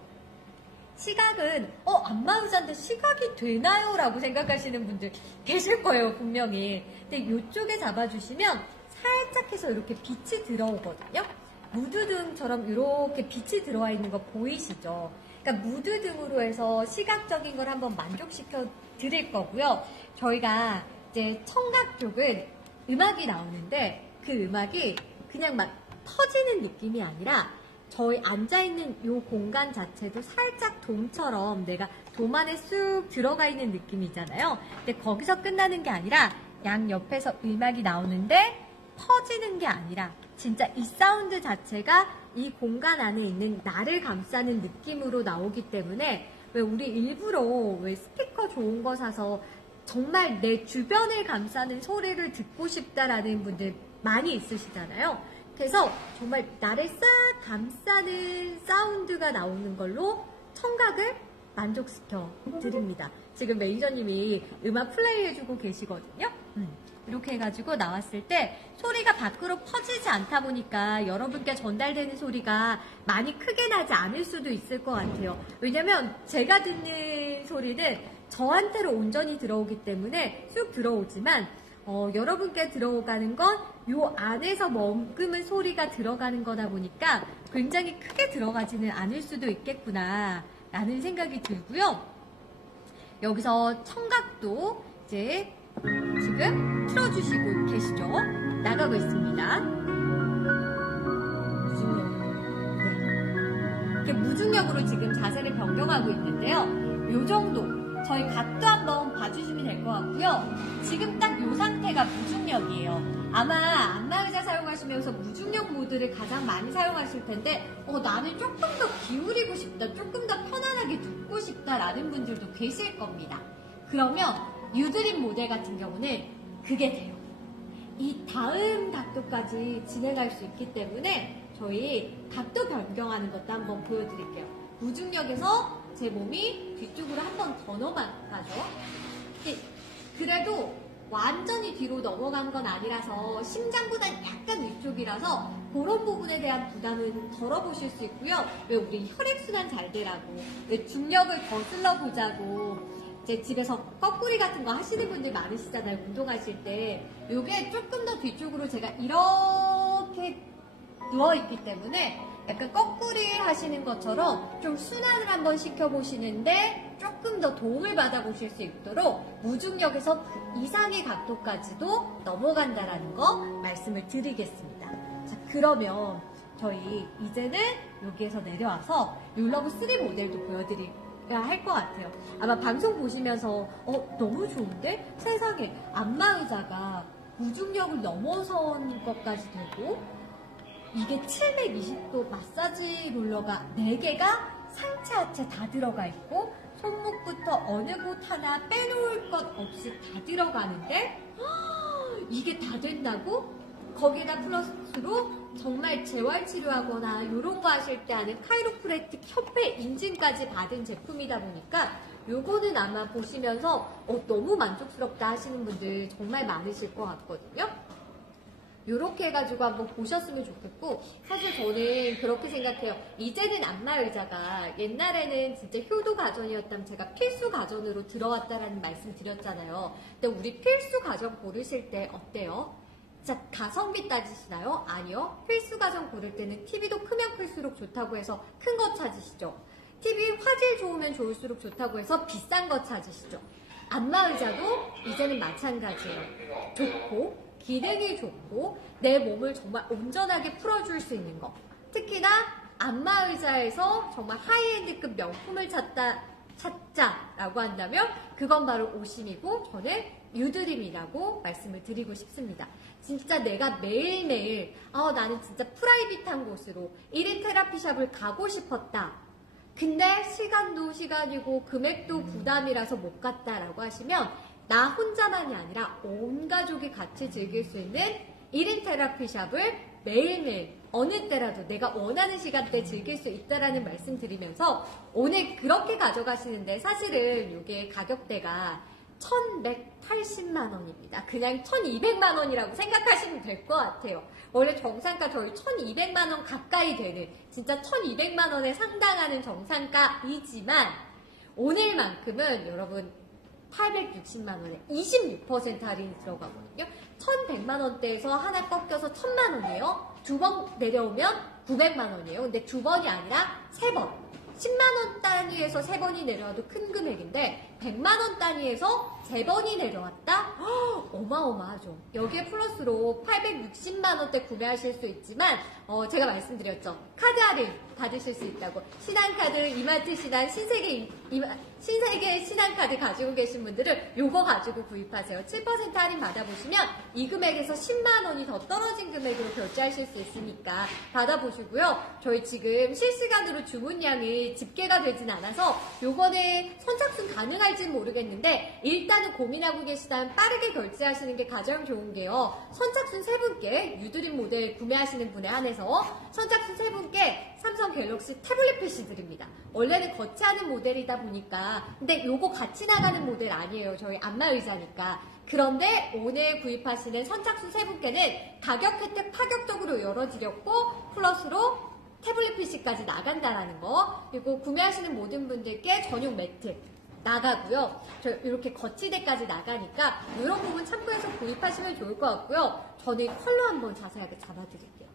시각은 안마의자인데 시각이 되나요? 라고 생각하시는 분들 계실 거예요, 분명히. 근데 이쪽에 잡아주시면 살짝 해서 이렇게 빛이 들어오거든요. 무드등처럼 이렇게 빛이 들어와 있는 거 보이시죠? 그러니까 무드등으로 해서 시각적인 걸 한번 만족시켜 드릴 거고요. 저희가 이제 청각 쪽은 음악이 나오는데 그 음악이 그냥 막 터지는 느낌이 아니라 저희 앉아있는 이 공간 자체도 살짝 돔처럼 내가 돔 안에 쑥 들어가 있는 느낌이잖아요. 근데 거기서 끝나는 게 아니라 양 옆에서 음악이 나오는데 터지는 게 아니라 진짜 이 사운드 자체가 이 공간 안에 있는 나를 감싸는 느낌으로 나오기 때문에 왜 우리 일부러 왜 스피커 좋은 거 사서 정말 내 주변을 감싸는 소리를 듣고 싶다라는 분들 많이 있으시잖아요. 그래서 정말 나를 싹 감싸는 사운드가 나오는 걸로 청각을 만족시켜 드립니다. 지금 매니저님이 음악 플레이 해주고 계시거든요. 이렇게 해가지고 나왔을 때 소리가 밖으로 퍼지지 않다 보니까 여러분께 전달되는 소리가 많이 크게 나지 않을 수도 있을 것 같아요. 왜냐면 제가 듣는 소리는 저한테로 온전히 들어오기 때문에 쑥 들어오지만 여러분께 들어가는 건 요 안에서 머금은 소리가 들어가는 거다 보니까 굉장히 크게 들어가지는 않을 수도 있겠구나 라는 생각이 들고요. 여기서 청각도 이제 지금 틀어주시고 계시죠? 나가고 있습니다. 이렇게 무중력으로 지금 자세를 변경하고 있는데요. 요 정도 저희 각도 한번 봐주시면 될 것 같고요. 지금 딱 요 상태가 무중력이에요. 아마 안마의자 사용하시면서 무중력 모드를 가장 많이 사용하실 텐데 나는 조금 더 기울이고 싶다, 조금 더 편안하게 듣고 싶다라는 분들도 계실 겁니다. 그러면 유드림 모델 같은 경우는 그게 돼요. 이 다음 각도까지 진행할 수 있기 때문에 저희 각도 변경하는 것도 한번 보여드릴게요. 무중력에서 제 몸이 뒤쪽으로 한 번 더 넘어가죠. 그래도 완전히 뒤로 넘어간 건 아니라서 심장보다 약간 위쪽이라서 그런 부분에 대한 부담은 덜어보실 수 있고요. 왜 우리 혈액순환 잘 되라고, 왜 중력을 거슬러 보자고 이제 집에서 거꾸리 같은 거 하시는 분들 많으시잖아요. 운동하실 때 요게 조금 더 뒤쪽으로 제가 이렇게 누워있기 때문에 약간 거꾸리 하시는 것처럼 좀 순환을 한번 시켜보시는데 조금 더 도움을 받아보실 수 있도록 무중력에서 그 이상의 각도까지도 넘어간다라는 거 말씀을 드리겠습니다. 자, 그러면 저희 이제는 여기에서 내려와서 율러브 3 모델도 보여드려야 할 것 같아요. 아마 방송 보시면서 너무 좋은데? 세상에 안마의자가 무중력을 넘어선 것까지 되고 이게 720도 마사지 롤러가 4개가 상체 하체 다 들어가 있고 손목부터 어느 곳 하나 빼놓을 것 없이 다 들어가는데 이게 다 된다고? 거기에다 플러스로 정말 재활치료하거나 이런 거 하실 때 하는 카이로프랙틱 협회 인증까지 받은 제품이다 보니까 요거는 아마 보시면서 너무 만족스럽다 하시는 분들 정말 많으실 것 같거든요. 요렇게 해가지고 한번 보셨으면 좋겠고, 사실 저는 그렇게 생각해요. 이제는 안마의자가 옛날에는 진짜 효도 가전이었다면 제가 필수 가전으로 들어왔다라는 말씀 드렸잖아요. 근데 우리 필수 가전 고르실 때 어때요? 자, 가성비 따지시나요? 아니요. 필수 가전 고를 때는 TV도 크면 클수록 좋다고 해서 큰 거 찾으시죠. TV 화질 좋으면 좋을수록 좋다고 해서 비싼 거 찾으시죠. 안마의자도 이제는 마찬가지예요. 좋고 기능이 좋고 내 몸을 정말 온전하게 풀어줄 수 있는 거. 특히나 안마의자에서 정말 하이엔드급 명품을 찾자라고 한다면 그건 바로 오심이고 저는 유드림이라고 말씀을 드리고 싶습니다. 진짜 내가 매일매일 나는 진짜 프라이빗한 곳으로 1인 테라피샵을 가고 싶었다. 근데 시간도 시간이고 금액도 부담이라서 못 갔다라고 하시면 나 혼자만이 아니라 온 가족이 같이 즐길 수 있는 1인 테라피샵을 매일매일 어느 때라도 내가 원하는 시간대에 즐길 수 있다라는 말씀 드리면서 오늘 그렇게 가져가시는데 사실은 이게 가격대가 1,180만 원입니다. 그냥 1,200만 원이라고 생각하시면 될 것 같아요. 원래 정상가 저희 1,200만 원 가까이 되는 진짜 1,200만 원에 상당하는 정상가이지만 오늘만큼은 여러분 860만 원에 26% 할인이 들어가거든요. 1,100만 원대에서 하나 꺾여서 1,000만 원이에요. 두 번 내려오면 900만 원이에요. 근데 두 번이 아니라 세 번. 10만 원 단위에서 3번이 내려와도 큰 금액인데 100만 원 단위에서 3번이 내려왔다? 어마어마하죠. 여기에 플러스로 860만 원대 구매하실 수 있지만 제가 말씀드렸죠. 카드 할인 받으실 수 있다고. 신한카드, 이마트 신한, 신세계 신한카드 가지고 계신 분들은 요거 가지고 구입하세요. 7% 할인 받아보시면 이 금액에서 10만 원이 더 떨어진 금액으로 결제하실 수 있으니까 받아보시고요. 저희 지금 실시간으로 주문량이 집계가 되진 않아서 요거는 선착순 가능할지는 모르겠는데 일단은 고민하고 계시다면 빠르게 결제하시는 게 가장 좋은 게요. 선착순 3분께 유드림 모델 구매하시는 분에 한해서 선착순 3분께 삼성 갤럭시 태블릿 PC들입니다. 원래는 거치하는 모델이다 보니까 근데 요거 같이 나가는 모델 아니에요. 저희 안마의자니까. 그런데 오늘 구입하시는 선착순 3분께는 가격 혜택 파격적으로 열어드렸고 플러스로 태블릿 PC까지 나간다라는 거. 그리고 구매하시는 모든 분들께 전용 매트 나가고요. 저 이렇게 거치대까지 나가니까 이런 부분 참고해서 구입하시면 좋을 것 같고요. 저는 컬러 한번 자세하게 잡아드릴게요.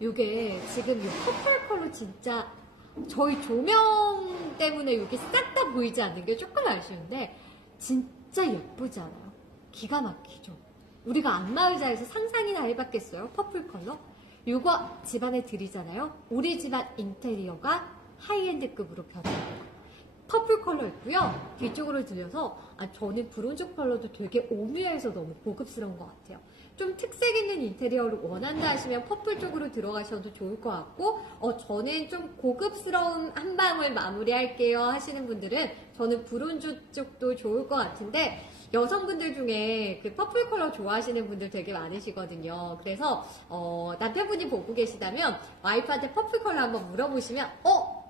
이게 지금 이 퍼플 컬러 진짜 저희 조명 때문에 이게 싹 다 보이지 않는 게 조금 아쉬운데 진짜 예쁘지 않아요? 기가 막히죠? 우리가 안마의자에서 상상이나 해봤겠어요? 퍼플 컬러? 이거 집안에 들이잖아요? 우리 집안 인테리어가 하이엔드급으로 변합니다. 퍼플 컬러 있고요. 뒤쪽으로 들려서 저는 브론즈 컬러도 되게 오묘해서 너무 고급스러운 것 같아요. 좀 특색 있는 인테리어를 원한다 하시면 퍼플 쪽으로 들어가셔도 좋을 것 같고 저는 좀 고급스러운 한 방울 마무리할게요 하시는 분들은 저는 브론즈 쪽도 좋을 것 같은데 여성분들 중에 그 퍼플 컬러 좋아하시는 분들 되게 많으시거든요. 그래서 남편분이 보고 계시다면 와이프한테 퍼플 컬러 한번 물어보시면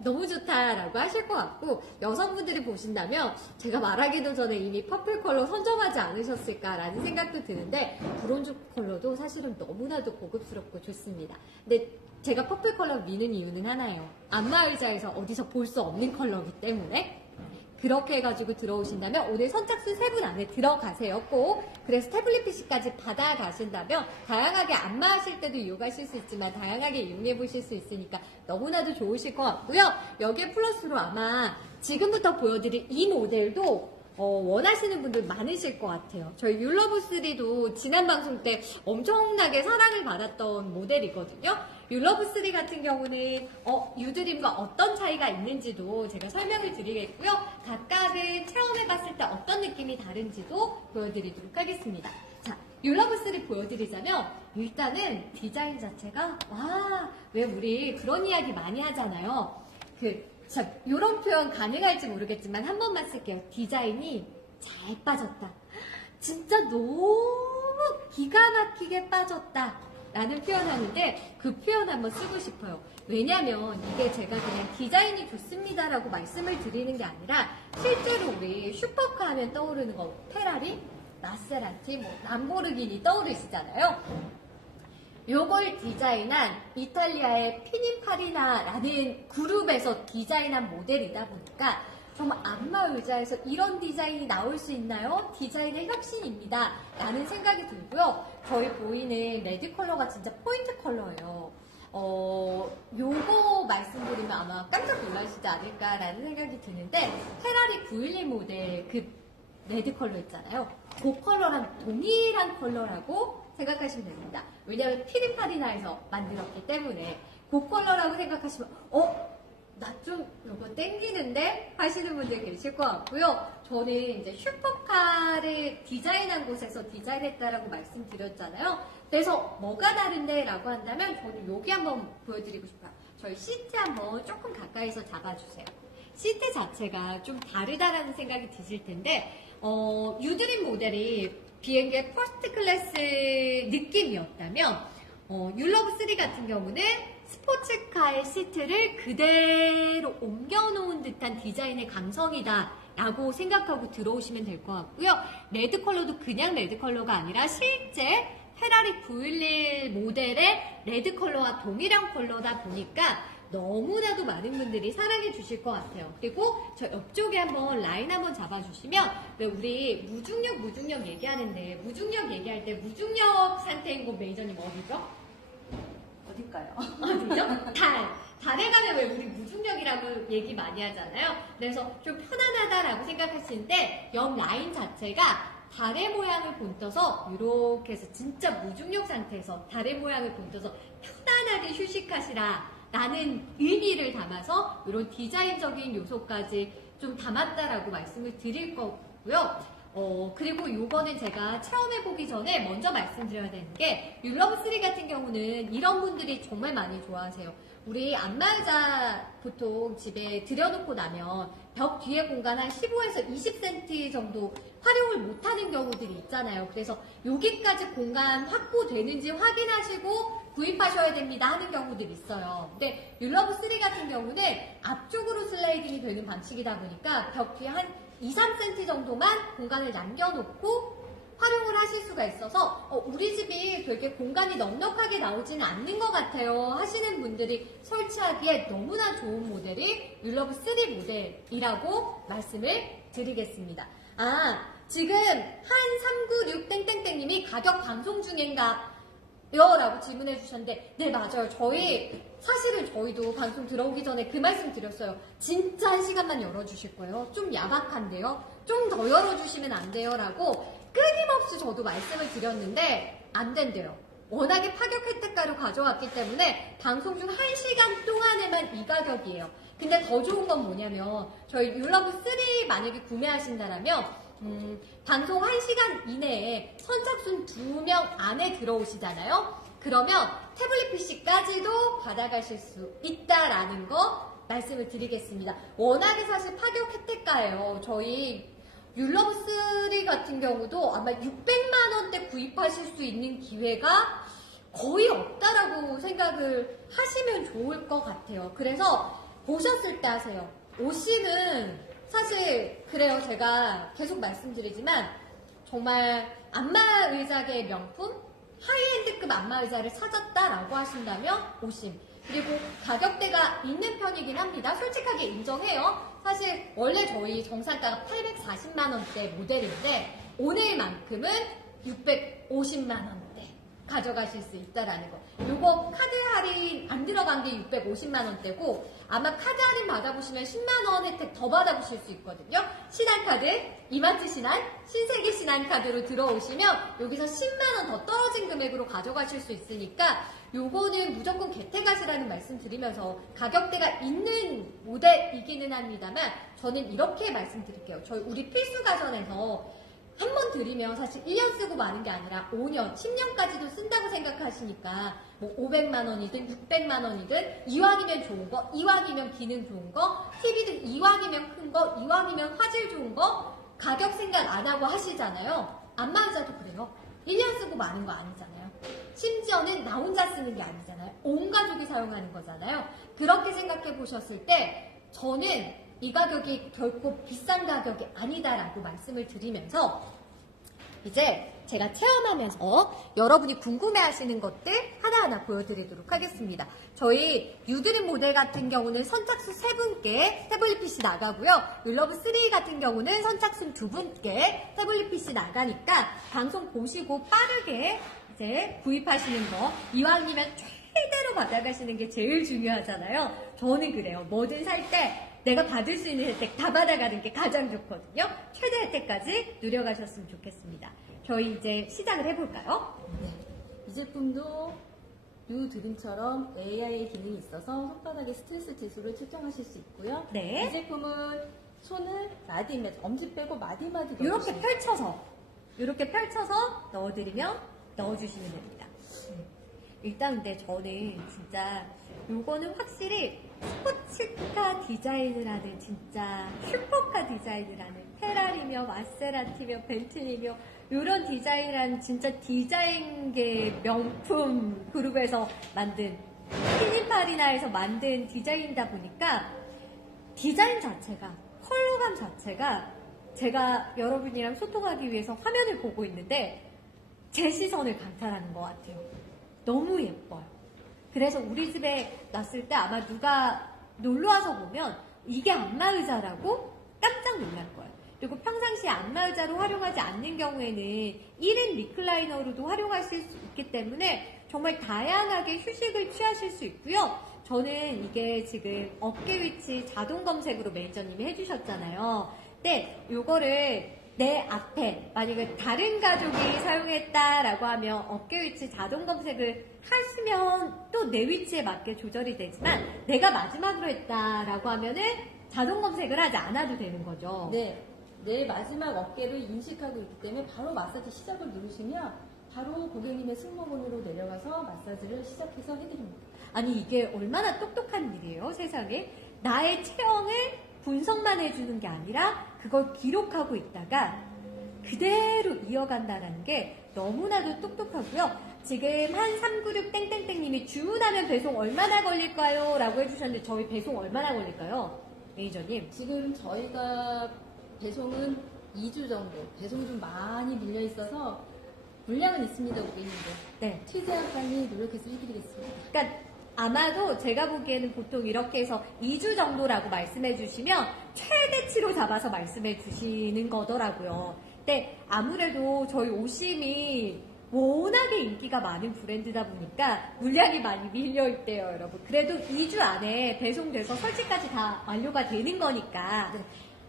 너무 좋다라고 하실 것 같고 여성분들이 보신다면 제가 말하기도 전에 이미 퍼플 컬러 선점하지 않으셨을까라는 생각도 드는데 브론즈 컬러도 사실은 너무나도 고급스럽고 좋습니다. 근데 제가 퍼플 컬러 미는 이유는 하나예요. 안마의자에서 어디서 볼 수 없는 컬러이기 때문에 그렇게 해가지고 들어오신다면 오늘 선착순 3분 안에 들어가세요. 꼭. 그래서 태블릿 PC까지 받아가신다면 다양하게 안마하실 때도 이용하실 수 있지만 다양하게 이용해 보실 수 있으니까 너무나도 좋으실 것 같고요. 여기에 플러스로 아마 지금부터 보여드릴 이 모델도 원하시는 분들 많으실 것 같아요. 저희 율러브3도 지난 방송 때 엄청나게 사랑을 받았던 모델이거든요. 율러브3 같은 경우는 유드림과 어떤 차이가 있는지도 제가 설명을 드리겠고요. 각각은 체험해봤을 때 어떤 느낌이 다른지도 보여드리도록 하겠습니다. 자, 율러브3 보여드리자면 일단은 디자인 자체가 왜 우리 그런 이야기 많이 하잖아요. 이런 표현 가능할지 모르겠지만 한 번만 쓸게요. 디자인이 잘 빠졌다. 진짜 너무 기가 막히게 빠졌다. 라는 표현하는데 그 표현 한번 쓰고 싶어요. 왜냐면 이게 제가 그냥 디자인이 좋습니다라고 말씀을 드리는 게 아니라 실제로 우리 슈퍼카 하면 떠오르는 거 페라리, 마세라티, 람보르기니 떠오르시잖아요. 요걸 디자인한 이탈리아의 피닌파리나라는 그룹에서 디자인한 모델이다 보니까 정말 안마의자에서 이런 디자인이 나올 수 있나요? 디자인의 혁신입니다. 라는 생각이 들고요. 저희 보이는 레드 컬러가 진짜 포인트 컬러예요. 요거 말씀드리면 아마 깜짝 놀라시지 않을까라는 생각이 드는데 페라리 911 모델 그 레드 컬러 있잖아요. 그 컬러랑 동일한 컬러라고 생각하시면 됩니다. 왜냐하면 피닌파리나에서 만들었기 때문에 그 컬러라고 생각하시면 나 좀 이거 땡기는데 하시는 분들 계실 것 같고요. 저는 이제 슈퍼카를 디자인한 곳에서 디자인했다라고 말씀드렸잖아요. 그래서 뭐가 다른데 라고 한다면 저는 여기 한번 보여드리고 싶어요. 저희 시트 한번 조금 가까이서 잡아주세요. 시트 자체가 좀 다르다라는 생각이 드실 텐데 유드림 모델이 비행기의 퍼스트 클래스 느낌이었다면 율러브3 같은 경우는 스포츠카의 시트를 그대로 옮겨놓은 듯한 디자인의 감성이다 라고 생각하고 들어오시면 될 것 같고요. 레드 컬러도 그냥 레드 컬러가 아니라 실제 페라리 911 모델의 레드 컬러와 동일한 컬러다 보니까 너무나도 많은 분들이 사랑해 주실 것 같아요. 그리고 저 옆쪽에 한번 라인 한번 잡아주시면 왜 우리 무중력 얘기하는데 무중력 얘기할 때 무중력 상태인 곳 매니저님 어디죠? 어딜까요? 어디죠? 달에 가면 왜 우리 무중력이라고 얘기 많이 하잖아요. 그래서 좀 편안하다라고 생각하시는데 옆 라인 자체가 달의 모양을 본떠서 이렇게 해서 진짜 무중력 상태에서 달의 모양을 본떠서 편안하게 휴식하시라 라는 의미를 담아서 이런 디자인적인 요소까지 좀 담았다라고 말씀을 드릴 거고요. 그리고 요거는 제가 체험해보기 전에 먼저 말씀드려야 되는 게 율러브3 같은 경우는 이런 분들이 정말 많이 좋아하세요. 우리 안마의자 보통 집에 들여놓고 나면 벽 뒤에 공간 한 15에서 20cm 정도 활용을 못하는 경우들이 있잖아요. 그래서 여기까지 공간 확보되는지 확인하시고 구입하셔야 됩니다 하는 경우들이 있어요. 근데 율러브 3 같은 경우는 앞쪽으로 슬라이딩이 되는 방식이다 보니까 벽 뒤에 한 2, 3cm 정도만 공간을 남겨놓고 활용을 하실 수가 있어서 우리 집이 되게 공간이 넉넉하게 나오지는 않는 것 같아요 하시는 분들이 설치하기에 너무나 좋은 모델이 율러브 3 모델이라고 말씀을 드리겠습니다. 지금 한 396땡땡땡님이 가격 방송 중인가 라고 질문해 주셨는데, 네, 맞아요. 사실은 저희도 방송 들어오기 전에 그 말씀 드렸어요. 진짜 1시간만 열어주실 거예요. 좀 야박한데요. 좀 더 열어주시면 안 돼요. 라고 끊임없이 저도 말씀을 드렸는데 안 된대요. 워낙에 파격 혜택가로 가져왔기 때문에 방송 중 1시간 동안에만 이 가격이에요. 근데 더 좋은 건 뭐냐면 저희 율러브 3 만약에 구매하신다라면 방송 1시간 이내에 선착순 2명 안에 들어오시잖아요. 그러면 태블릿 PC까지도 받아가실 수 있다라는 거 말씀을 드리겠습니다. 워낙에 사실 파격 혜택가예요. 저희 율러브 3 같은 경우도 아마 600만 원대 구입하실 수 있는 기회가 거의 없다라고 생각을 하시면 좋을 것 같아요. 그래서 보셨을 때 하세요. 오시는 사실 그래요. 제가 계속 말씀드리지만 정말 안마의자계의 명품 하이엔드급 안마의자를 찾았다라고 하신다면 오심. 그리고 가격대가 있는 편이긴 합니다. 솔직하게 인정해요. 사실 원래 저희 정상가가 840만 원대 모델인데 오늘만큼은 650만 원대 가져가실 수 있다라는 거. 요거 카드 할인 안 들어간 게 650만 원대고 아마 카드 할인 받아보시면 10만 원 혜택 더 받아보실 수 있거든요. 신한카드, 이마트 신한, 신세계 신한카드로 들어오시면 여기서 10만 원 더 떨어진 금액으로 가져가실 수 있으니까 요거는 무조건 개택하시라는 말씀 드리면서 가격대가 있는 모델이기는 합니다만 저는 이렇게 말씀드릴게요. 우리 필수 가전에서 한 번 드리면 사실 1년 쓰고 마는 게 아니라 5년, 10년까지도 쓴다고 생각하시니까 뭐 500만 원이든 600만 원이든 이왕이면 좋은 거, 이왕이면 기능 좋은 거, TV든 이왕이면 큰 거, 이왕이면 화질 좋은 거 가격 생각 안 하고 하시잖아요. 안마의자도 그래요. 1년 쓰고 마는 거 아니잖아요. 심지어는 나 혼자 쓰는 게 아니잖아요. 온 가족이 사용하는 거잖아요. 그렇게 생각해 보셨을 때 저는 이 가격이 결코 비싼 가격이 아니다라고 말씀을 드리면서 이제 제가 체험하면서 여러분이 궁금해하시는 것들 하나하나 보여드리도록 하겠습니다. 저희 유드림 모델 같은 경우는 선착순 3분께 태블릿 PC 나가고요. 율러브 3 같은 경우는 선착순 2분께 태블릿 PC 나가니까 방송 보시고 빠르게 이제 구입하시는 거 이왕이면 최대로 받아가시는 게 제일 중요하잖아요. 저는 그래요. 뭐든 살 때 내가 받을 수 있는 혜택 다 받아가는 게 가장 좋거든요. 최대 혜택까지 누려가셨으면 좋겠습니다. 저희 이제 시작을 해볼까요? 네. 이 제품도 유드림처럼 AI 기능이 있어서 손바닥의 스트레스 지수를 측정하실 수 있고요. 네. 이 제품은 손을 마디매트, 엄지 빼고 마디마디 이렇게 펼쳐서 넣어드리면 넣어주시면 됩니다. 일단 근데 저는 진짜 요거는 확실히 스포츠카 디자인을 하는 진짜 슈퍼카 디자인을 하는 페라리며 마세라티며 벤틀리며 이런 디자인을 하는 진짜 디자인계 명품 그룹에서 만든 피니파리나에서 만든 디자인이다 보니까 디자인 자체가 컬러감 자체가 제가 여러분이랑 소통하기 위해서 화면을 보고 있는데 제 시선을 강탈하는 것 같아요. 너무 예뻐요. 그래서 우리 집에 놨을 때 아마 누가 놀러와서 보면 이게 안마의자라고 깜짝 놀랄 거예요. 그리고 평상시에 안마의자로 활용하지 않는 경우에는 1인 리클라이너로도 활용하실 수 있기 때문에 정말 다양하게 휴식을 취하실 수 있고요. 저는 이게 지금 어깨 위치 자동 검색으로 매니저님이 해주셨잖아요. 근데 요거를 내 앞에 만약에 다른 가족이 사용했다라고 하면 어깨 위치 자동 검색을 하시면 또 내 위치에 맞게 조절이 되지만 내가 마지막으로 했다라고 하면은 자동 검색을 하지 않아도 되는 거죠. 네. 내 마지막 어깨를 인식하고 있기 때문에 바로 마사지 시작을 누르시면 바로 고객님의 승모근으로 내려가서 마사지를 시작해서 해드립니다. 아니 이게 얼마나 똑똑한 일이에요 세상에. 나의 체형을 분석만 해주는 게 아니라 그걸 기록하고 있다가 그대로 이어간다는 게 너무나도 똑똑하고요. 지금 한 396 땡땡땡님이 주문하면 배송 얼마나 걸릴까요? 라고 해주셨는데 저희 배송 얼마나 걸릴까요? 매니저님. 지금 저희가 배송은 2주 정도, 배송이 좀 많이 밀려 있어서 물량은 있습니다, 고객님들. 네. 최대한 빨리 노력해서 해드리겠습니다. 그러니까 아마도 제가 보기에는 보통 이렇게 해서 2주 정도라고 말씀해 주시면 최대치로 잡아서 말씀해 주시는 거더라고요. 근데 아무래도 저희 오심이 워낙에 인기가 많은 브랜드다 보니까 물량이 많이 밀려있대요, 여러분. 그래도 2주 안에 배송돼서 설치까지 다 완료가 되는 거니까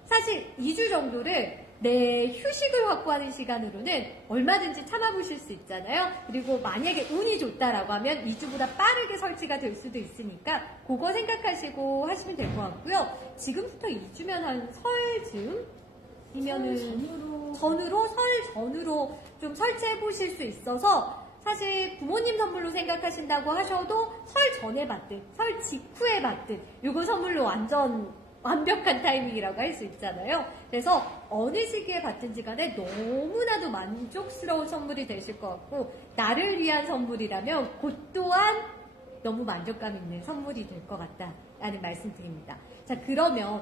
사실 2주 정도를 내 휴식을 확보하는 시간으로는 얼마든지 참아보실 수 있잖아요. 그리고 만약에 운이 좋다라고 하면 2주보다 빠르게 설치가 될 수도 있으니까 그거 생각하시고 하시면 될 것 같고요. 지금부터 2주면 한 설즈음이면은 설 전으로 좀 설치해 보실 수 있어서 사실 부모님 선물로 생각하신다고 하셔도 설 전에 받든 설 직후에 받든 요거 선물로 완벽한 타이밍이라고 할 수 있잖아요. 그래서 어느 시기에 받든지 간에 너무나도 만족스러운 선물이 되실 것 같고 나를 위한 선물이라면 그 또한 너무 만족감 있는 선물이 될 것 같다라는 말씀 드립니다. 자, 그러면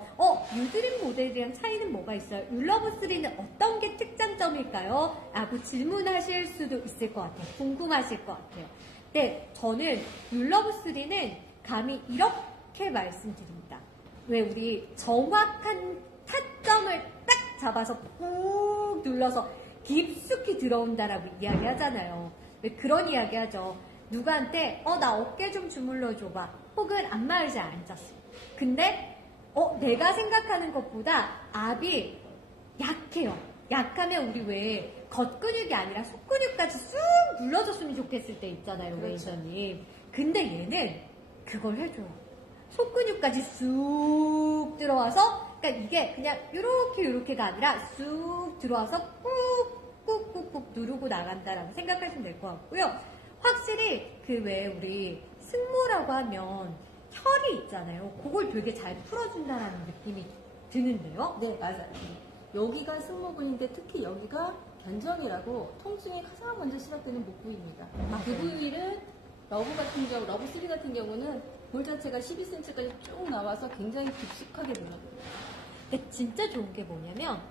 유드림 모델이랑 차이는 뭐가 있어요? 율러브3는 어떤 게 특장점일까요? 라고 질문하실 수도 있을 것 같아요. 궁금하실 것 같아요. 근데 저는 율러브3는 감히 이렇게 말씀드립니다. 왜 우리 정확한 타점을 딱 잡아서 꾹 눌러서 깊숙이 들어온다라고 이야기하잖아요. 왜 그런 이야기 하죠. 누구한테 나 어깨 좀 주물러 줘봐. 혹은 안마 의자에 앉았어. 근데 내가 생각하는 것보다 압이 약해요. 약하면 우리 왜 겉근육이 아니라 속근육까지 쑥 눌러줬으면 좋겠을 때 있잖아요, 매니저님. 근데 얘는 그걸 해줘요. 속근육까지 쑥 들어와서, 그러니까 이게 그냥 요렇게가 아니라 쑥 들어와서 꾹꾹꾹꾹 누르고 나간다라고 생각하시면 될 것 같고요. 확실히 그 왜 우리 승모라고 하면 혈이 있잖아요. 그걸 되게 잘 풀어준다라는 느낌이 드는데요. 네, 맞아요. 여기가 승모근인데 특히 여기가 견정이라고 통증이 가장 먼저 시작되는 목 부위입니다. 그 부위를 러브3 같은 경우는 볼 자체가 12cm까지 쭉 나와서 굉장히 깊숙하게 눌러줍니다. 근데 진짜 좋은 게 뭐냐면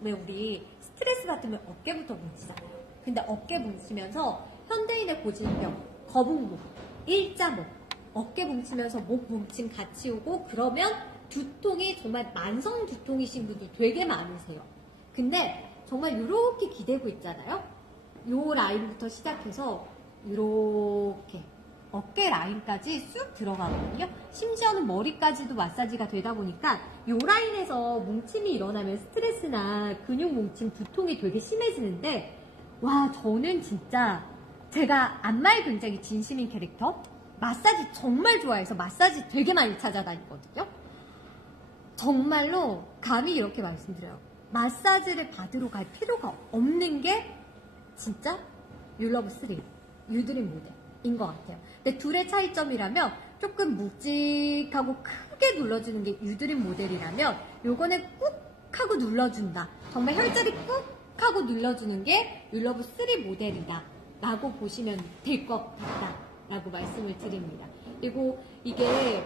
왜 우리 스트레스 받으면 어깨부터 뭉치잖아요. 근데 어깨 뭉치면서 현대인의 고질병, 거북목, 일자목, 어깨 뭉치면서 목 뭉침 같이 오고 그러면 두통이 정말 만성 두통이신 분들 되게 많으세요. 근데 정말 이렇게 기대고 있잖아요. 요 라인부터 시작해서 이렇게 어깨 라인까지 쑥 들어가거든요. 심지어는 머리까지도 마사지가 되다 보니까 요 라인에서 뭉침이 일어나면 스트레스나 근육 뭉침, 두통이 되게 심해지는데 와, 저는 진짜 제가 안마에 굉장히 진심인 캐릭터, 마사지 정말 좋아해서 마사지 되게 많이 찾아다니거든요. 정말로 감히 이렇게 말씀드려요. 마사지를 받으러 갈 필요가 없는 게 진짜 율러브3, 유드림 모델인 것 같아요. 근데 둘의 차이점이라면 조금 묵직하고 크게 눌러주는 게 유드림 모델이라면 요거는 꾹 하고 눌러준다. 정말 혈자리 꾹 하고 눌러주는 게 율러브3 모델이다 라고 보시면 될 것 같다 라고 말씀을 드립니다. 그리고 이게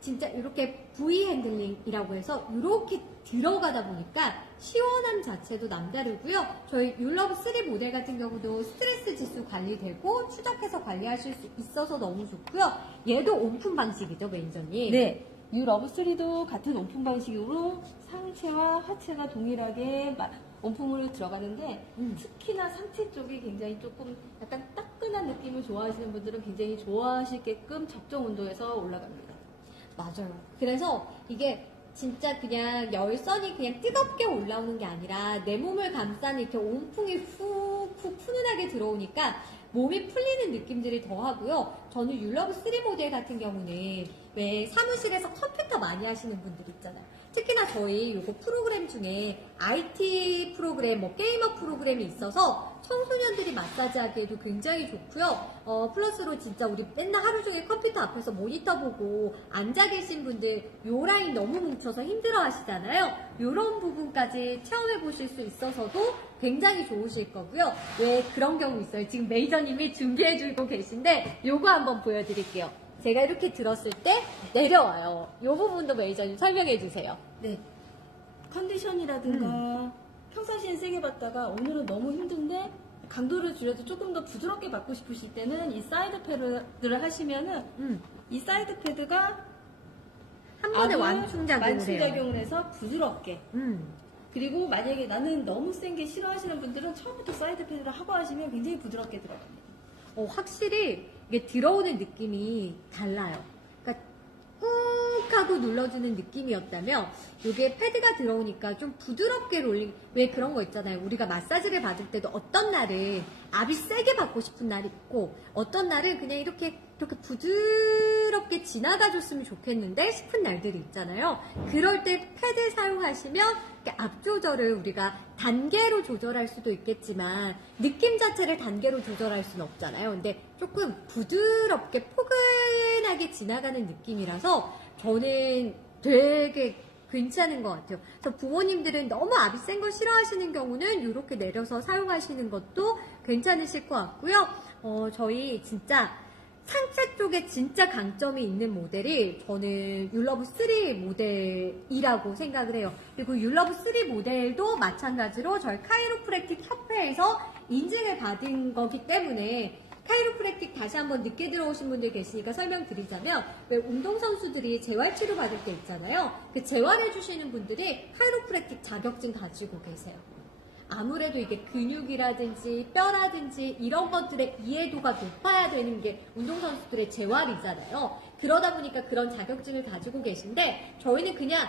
진짜 이렇게 V 핸들링이라고 해서 이렇게 들어가다 보니까 시원함 자체도 남다르고요. 저희 율러브3 모델 같은 경우도 스트레스 지수 관리되고 추적해서 관리하실 수 있어서 너무 좋고요. 얘도 온품 방식이죠, 매니저님. 네. 율러브3도 같은 온품 방식으로 상체와 하체가 동일하게 온품으로 들어가는데 특히나 상체 쪽이 굉장히 조금 약간 따끈한 느낌을 좋아하시는 분들은 굉장히 좋아하시게끔 적정 온도에서 올라갑니다. 맞아요. 그래서 이게 진짜 그냥 열선이 그냥 뜨겁게 올라오는 게 아니라 내 몸을 감싸는 이렇게 온풍이 훅훅 훈훈하게 들어오니까 몸이 풀리는 느낌들이 더하고요. 저는 율러브3 모델 같은 경우는 왜 사무실에서 컴퓨터 많이 하시는 분들 있잖아요. 특히나 저희 요거 프로그램 중에 IT 프로그램, 게이머 프로그램이 있어서 청소년들이 마사지 하기에도 굉장히 좋고요. 플러스로 진짜 우리 맨날 하루 종일 컴퓨터 앞에서 모니터 보고 앉아 계신 분들 요 라인 너무 뭉쳐서 힘들어 하시잖아요. 요런 부분까지 체험해 보실 수 있어서도 굉장히 좋으실 거고요. 왜 그런 경우 있어요. 지금 메이저님이 준비해 주고 계신데 요거 한번 보여드릴게요. 제가 이렇게 들었을 때 내려와요. 요 부분도 메이저님 설명해 주세요. 네. 컨디션이라든가 평상시엔 세게 받다가 오늘은 너무 힘든데 강도를 줄여도 조금 더 부드럽게 받고 싶으실 때는 이 사이드 패드를 하시면은 이 사이드 패드가 한 번에 완충작용을 해서 부드럽게 그리고 만약에 나는 너무 센 게 싫어하시는 분들은 처음부터 사이드 패드를 하고 하시면 굉장히 부드럽게 들어갑니다. 확실히 이게 들어오는 느낌이 달라요. 그러니까 꾹 하고 눌러주는 느낌이었다면 이게 패드가 들어오니까 좀 부드럽게 롤링, 왜 그런 거 있잖아요. 우리가 마사지를 받을 때도 어떤 날은 압이 세게 받고 싶은 날이 있고 어떤 날은 그냥 이렇게 부드럽게 지나가줬으면 좋겠는데 싶은 날들이 있잖아요. 그럴 때 패드 사용하시면 압 조절을 우리가 단계로 조절할 수도 있겠지만 느낌 자체를 단계로 조절할 수는 없잖아요. 근데 조금 부드럽게 포근하게 지나가는 느낌이라서 저는 되게 괜찮은 것 같아요. 그래서 부모님들은 너무 압이 센 거 싫어하시는 경우는 이렇게 내려서 사용하시는 것도 괜찮으실 것 같고요. 저희 진짜 상체 쪽에 진짜 강점이 있는 모델이 저는 율러브 3 모델이라고 생각을 해요. 그리고 율러브 3 모델도 마찬가지로 저희 카이로프랙틱 협회에서 인증을 받은 거기 때문에 카이로프랙틱 다시 한번 늦게 들어오신 분들 계시니까 설명드리자면 왜 운동선수들이 재활치료 받을 때 있잖아요. 그 재활해주시는 분들이 카이로프랙틱 자격증 가지고 계세요. 아무래도 이게 근육이라든지 뼈라든지 이런 것들의 이해도가 높아야 되는 게 운동선수들의 재활이잖아요. 그러다 보니까 그런 자격증을 가지고 계신데 저희는 그냥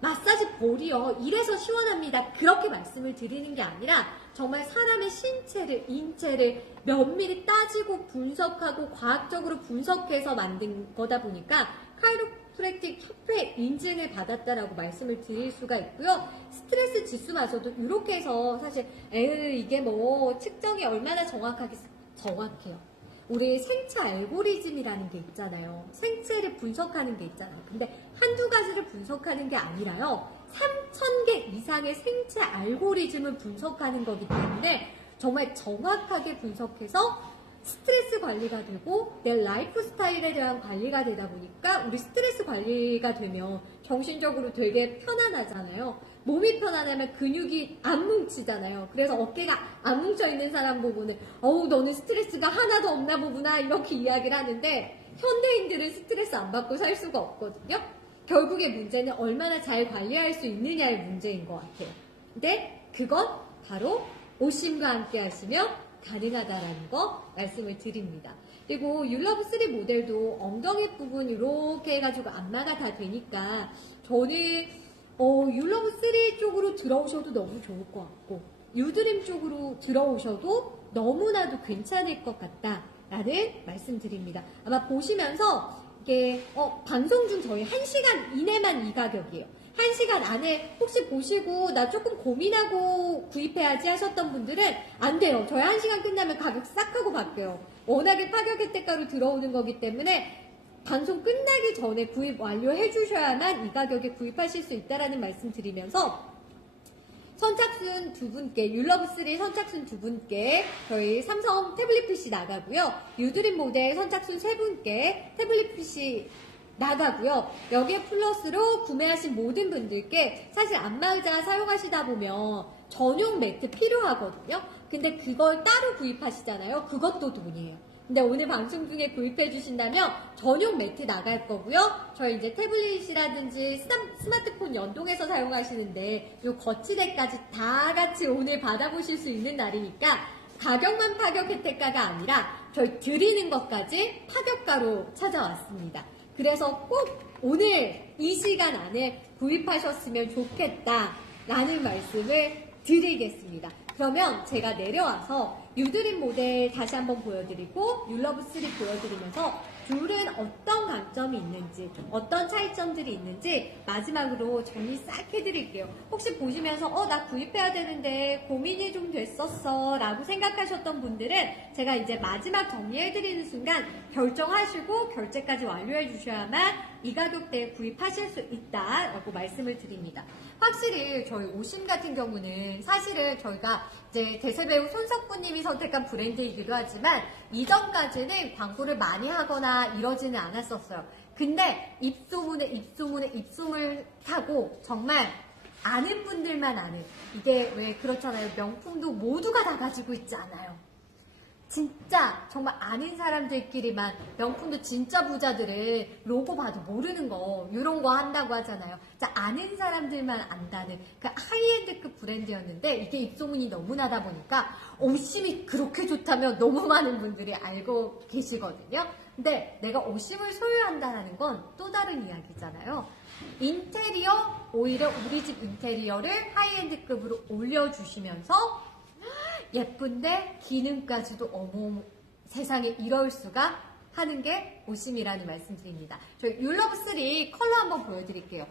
마사지 볼이요. 이래서 시원합니다. 그렇게 말씀을 드리는 게 아니라 정말 사람의 신체를, 인체를 면밀히 따지고 분석하고 과학적으로 분석해서 만든 거다 보니까 카이로프랙틱 협회 인증을 받았다라고 말씀을 드릴 수가 있고요. 스트레스 지수마저도 이렇게 해서 사실 이게 뭐 측정이 얼마나 정확해요. 우리 생체 알고리즘이라는 게 있잖아요. 생체를 분석하는 게 있잖아요. 근데 한두 가지를 분석하는 게 아니라요. 3,000개 이상의 생체 알고리즘을 분석하는 거기 때문에 정말 정확하게 분석해서 스트레스 관리가 되고 내 라이프 스타일에 대한 관리가 되다 보니까 우리 스트레스 관리가 되면 정신적으로 되게 편안하잖아요. 몸이 편안하면 근육이 안 뭉치잖아요. 그래서 어깨가 안 뭉쳐있는 사람 보고는 너는 스트레스가 하나도 없나 보구나 이렇게 이야기를 하는데 현대인들은 스트레스 안 받고 살 수가 없거든요. 결국의 문제는 얼마나 잘 관리할 수 있느냐의 문제인 것 같아요. 근데 그건 바로 오심과 함께 하시면 가능하다라는 거 말씀을 드립니다. 그리고 율러브 3 모델도 엉덩이 부분 이렇게 해가지고 안마가 다 되니까 저는 율러브 3 쪽으로 들어오셔도 너무 좋을 것 같고 유드림 쪽으로 들어오셔도 너무나도 괜찮을 것 같다라는 말씀드립니다. 아마 보시면서 이게 방송 중 저희 1시간 이내만 이 가격이에요. 1시간 안에 혹시 보시고 나 조금 고민하고 구입해야지 하셨던 분들은 안 돼요. 저희 1시간 끝나면 가격 싹 하고 바뀌어요. 워낙에 파격 혜택가로 들어오는 거기 때문에 방송 끝나기 전에 구입 완료해 주셔야만 이 가격에 구입하실 수 있다라는 말씀 드리면서 선착순 2분께 율러브 3 선착순 2분께 저희 삼성 태블릿 PC 나가고요. 유드림 모델 선착순 3분께 태블릿 PC 나가고요. 여기에 플러스로 구매하신 모든 분들께 사실 안마의자 사용하시다 보면 전용 매트 필요하거든요. 근데 그걸 따로 구입하시잖아요. 그것도 돈이에요. 근데 오늘 방송 중에 구입해 주신다면 전용 매트 나갈 거고요. 저희 이제 태블릿이라든지 스마트폰 연동해서 사용하시는데 요 거치대까지 다 같이 오늘 받아보실 수 있는 날이니까 가격만 파격 혜택가가 아니라 저희 드리는 것까지 파격가로 찾아왔습니다. 그래서 꼭 오늘 이 시간 안에 구입하셨으면 좋겠다라는 말씀을 드리겠습니다. 그러면 제가 내려와서 유드림 모델 다시 한번 보여드리고 율러브 3 보여드리면서 둘은 어떤 강점이 있는지, 어떤 차이점들이 있는지 마지막으로 정리 싹 해드릴게요. 혹시 보시면서 나 구입해야 되는데 고민이 좀 됐었어 라고 생각하셨던 분들은 제가 이제 마지막 정리해드리는 순간 결정하시고 결제까지 완료해 주셔야만 이 가격대에 구입하실 수 있다라고 말씀을 드립니다. 확실히 저희 오심 같은 경우는 사실은 저희가 이제 대세배우 손석구님이 선택한 브랜드이기도 하지만 이전까지는 광고를 많이 하거나 이러지는 않았었어요. 근데 입소문을 타고 정말 아는 분들만 아는, 이게 왜 그렇잖아요. 명품도 모두가 다 가지고 있지 않아요. 진짜 정말 아는 사람들끼리만, 명품도 진짜 부자들은 로고 봐도 모르는 거 이런 거 한다고 하잖아요. 자, 아는 사람들만 안다는 그 하이엔드급 브랜드였는데 이게 입소문이 너무 나다 보니까 오심이 그렇게 좋다면 너무 많은 분들이 알고 계시거든요. 근데 내가 오심을 소유한다는 건 또 다른 이야기잖아요. 인테리어, 오히려 우리 집 인테리어를 하이엔드급으로 올려주시면서 예쁜데 기능까지도 어머 세상에 이럴 수가 하는 게 오심이라는 말씀드립니다. 저희 율러브3 컬러 한번 보여드릴게요.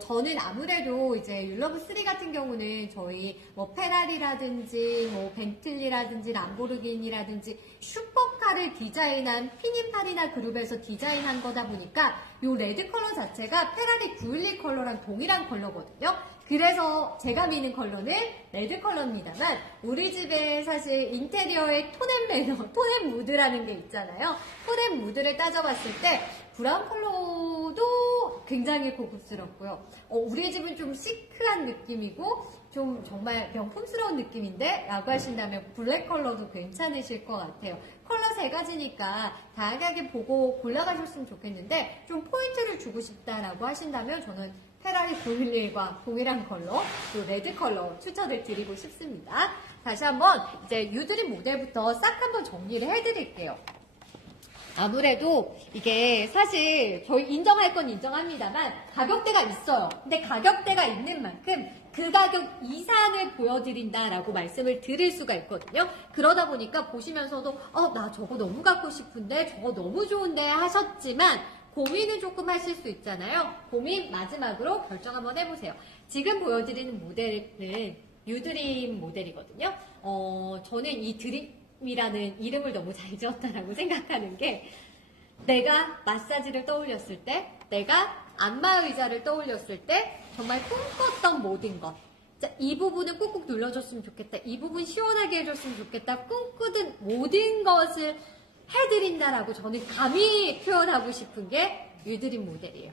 저는 아무래도 이제 율러브3 같은 경우는 저희 뭐 페라리라든지 뭐 벤틀리라든지 람보르기니라든지 슈퍼카를 디자인한 피닌파리나 그룹에서 디자인한 거다 보니까 이 레드 컬러 자체가 페라리 911 컬러랑 동일한 컬러거든요. 그래서 제가 미는 컬러는 레드 컬러입니다만 우리 집에 사실 인테리어의 톤앤 무드라는 게 있잖아요. 톤앤 무드를 따져봤을 때 브라운 컬러도 굉장히 고급스럽고요. 우리 집은 좀 시크한 느낌이고 좀 정말 명품스러운 느낌인데 라고 하신다면 블랙 컬러도 괜찮으실 것 같아요. 컬러 3가지니까 다양하게 보고 골라가셨으면 좋겠는데 좀 포인트를 주고 싶다라고 하신다면 저는 페라리 911과 동일한 컬러, 또 레드 컬러 추천을 드리고 싶습니다. 다시 한번 이제 유드림 모델부터 싹 한번 정리를 해드릴게요. 아무래도 이게 사실 저희 인정할 건 인정합니다만 가격대가 있어요. 근데 가격대가 있는 만큼 그 가격 이상을 보여드린다라고 말씀을 드릴 수가 있거든요. 그러다 보니까 보시면서도 나 저거 너무 갖고 싶은데 저거 너무 좋은데 하셨지만 고민은 조금 하실 수 있잖아요. 고민 마지막으로 결정 한번 해보세요. 지금 보여드리는 모델은 유드림 모델이거든요. 저는 이 드림이라는 이름을 너무 잘 지었다라고 생각하는 게 내가 마사지를 떠올렸을 때, 내가 안마 의자를 떠올렸을 때 정말 꿈꿨던 모든 것. 자, 이 부분은 꾹꾹 눌러줬으면 좋겠다. 이 부분 시원하게 해줬으면 좋겠다. 꿈꾸던 모든 것을 해드린다라고 저는 감히 표현하고 싶은 게 유드림 모델이에요.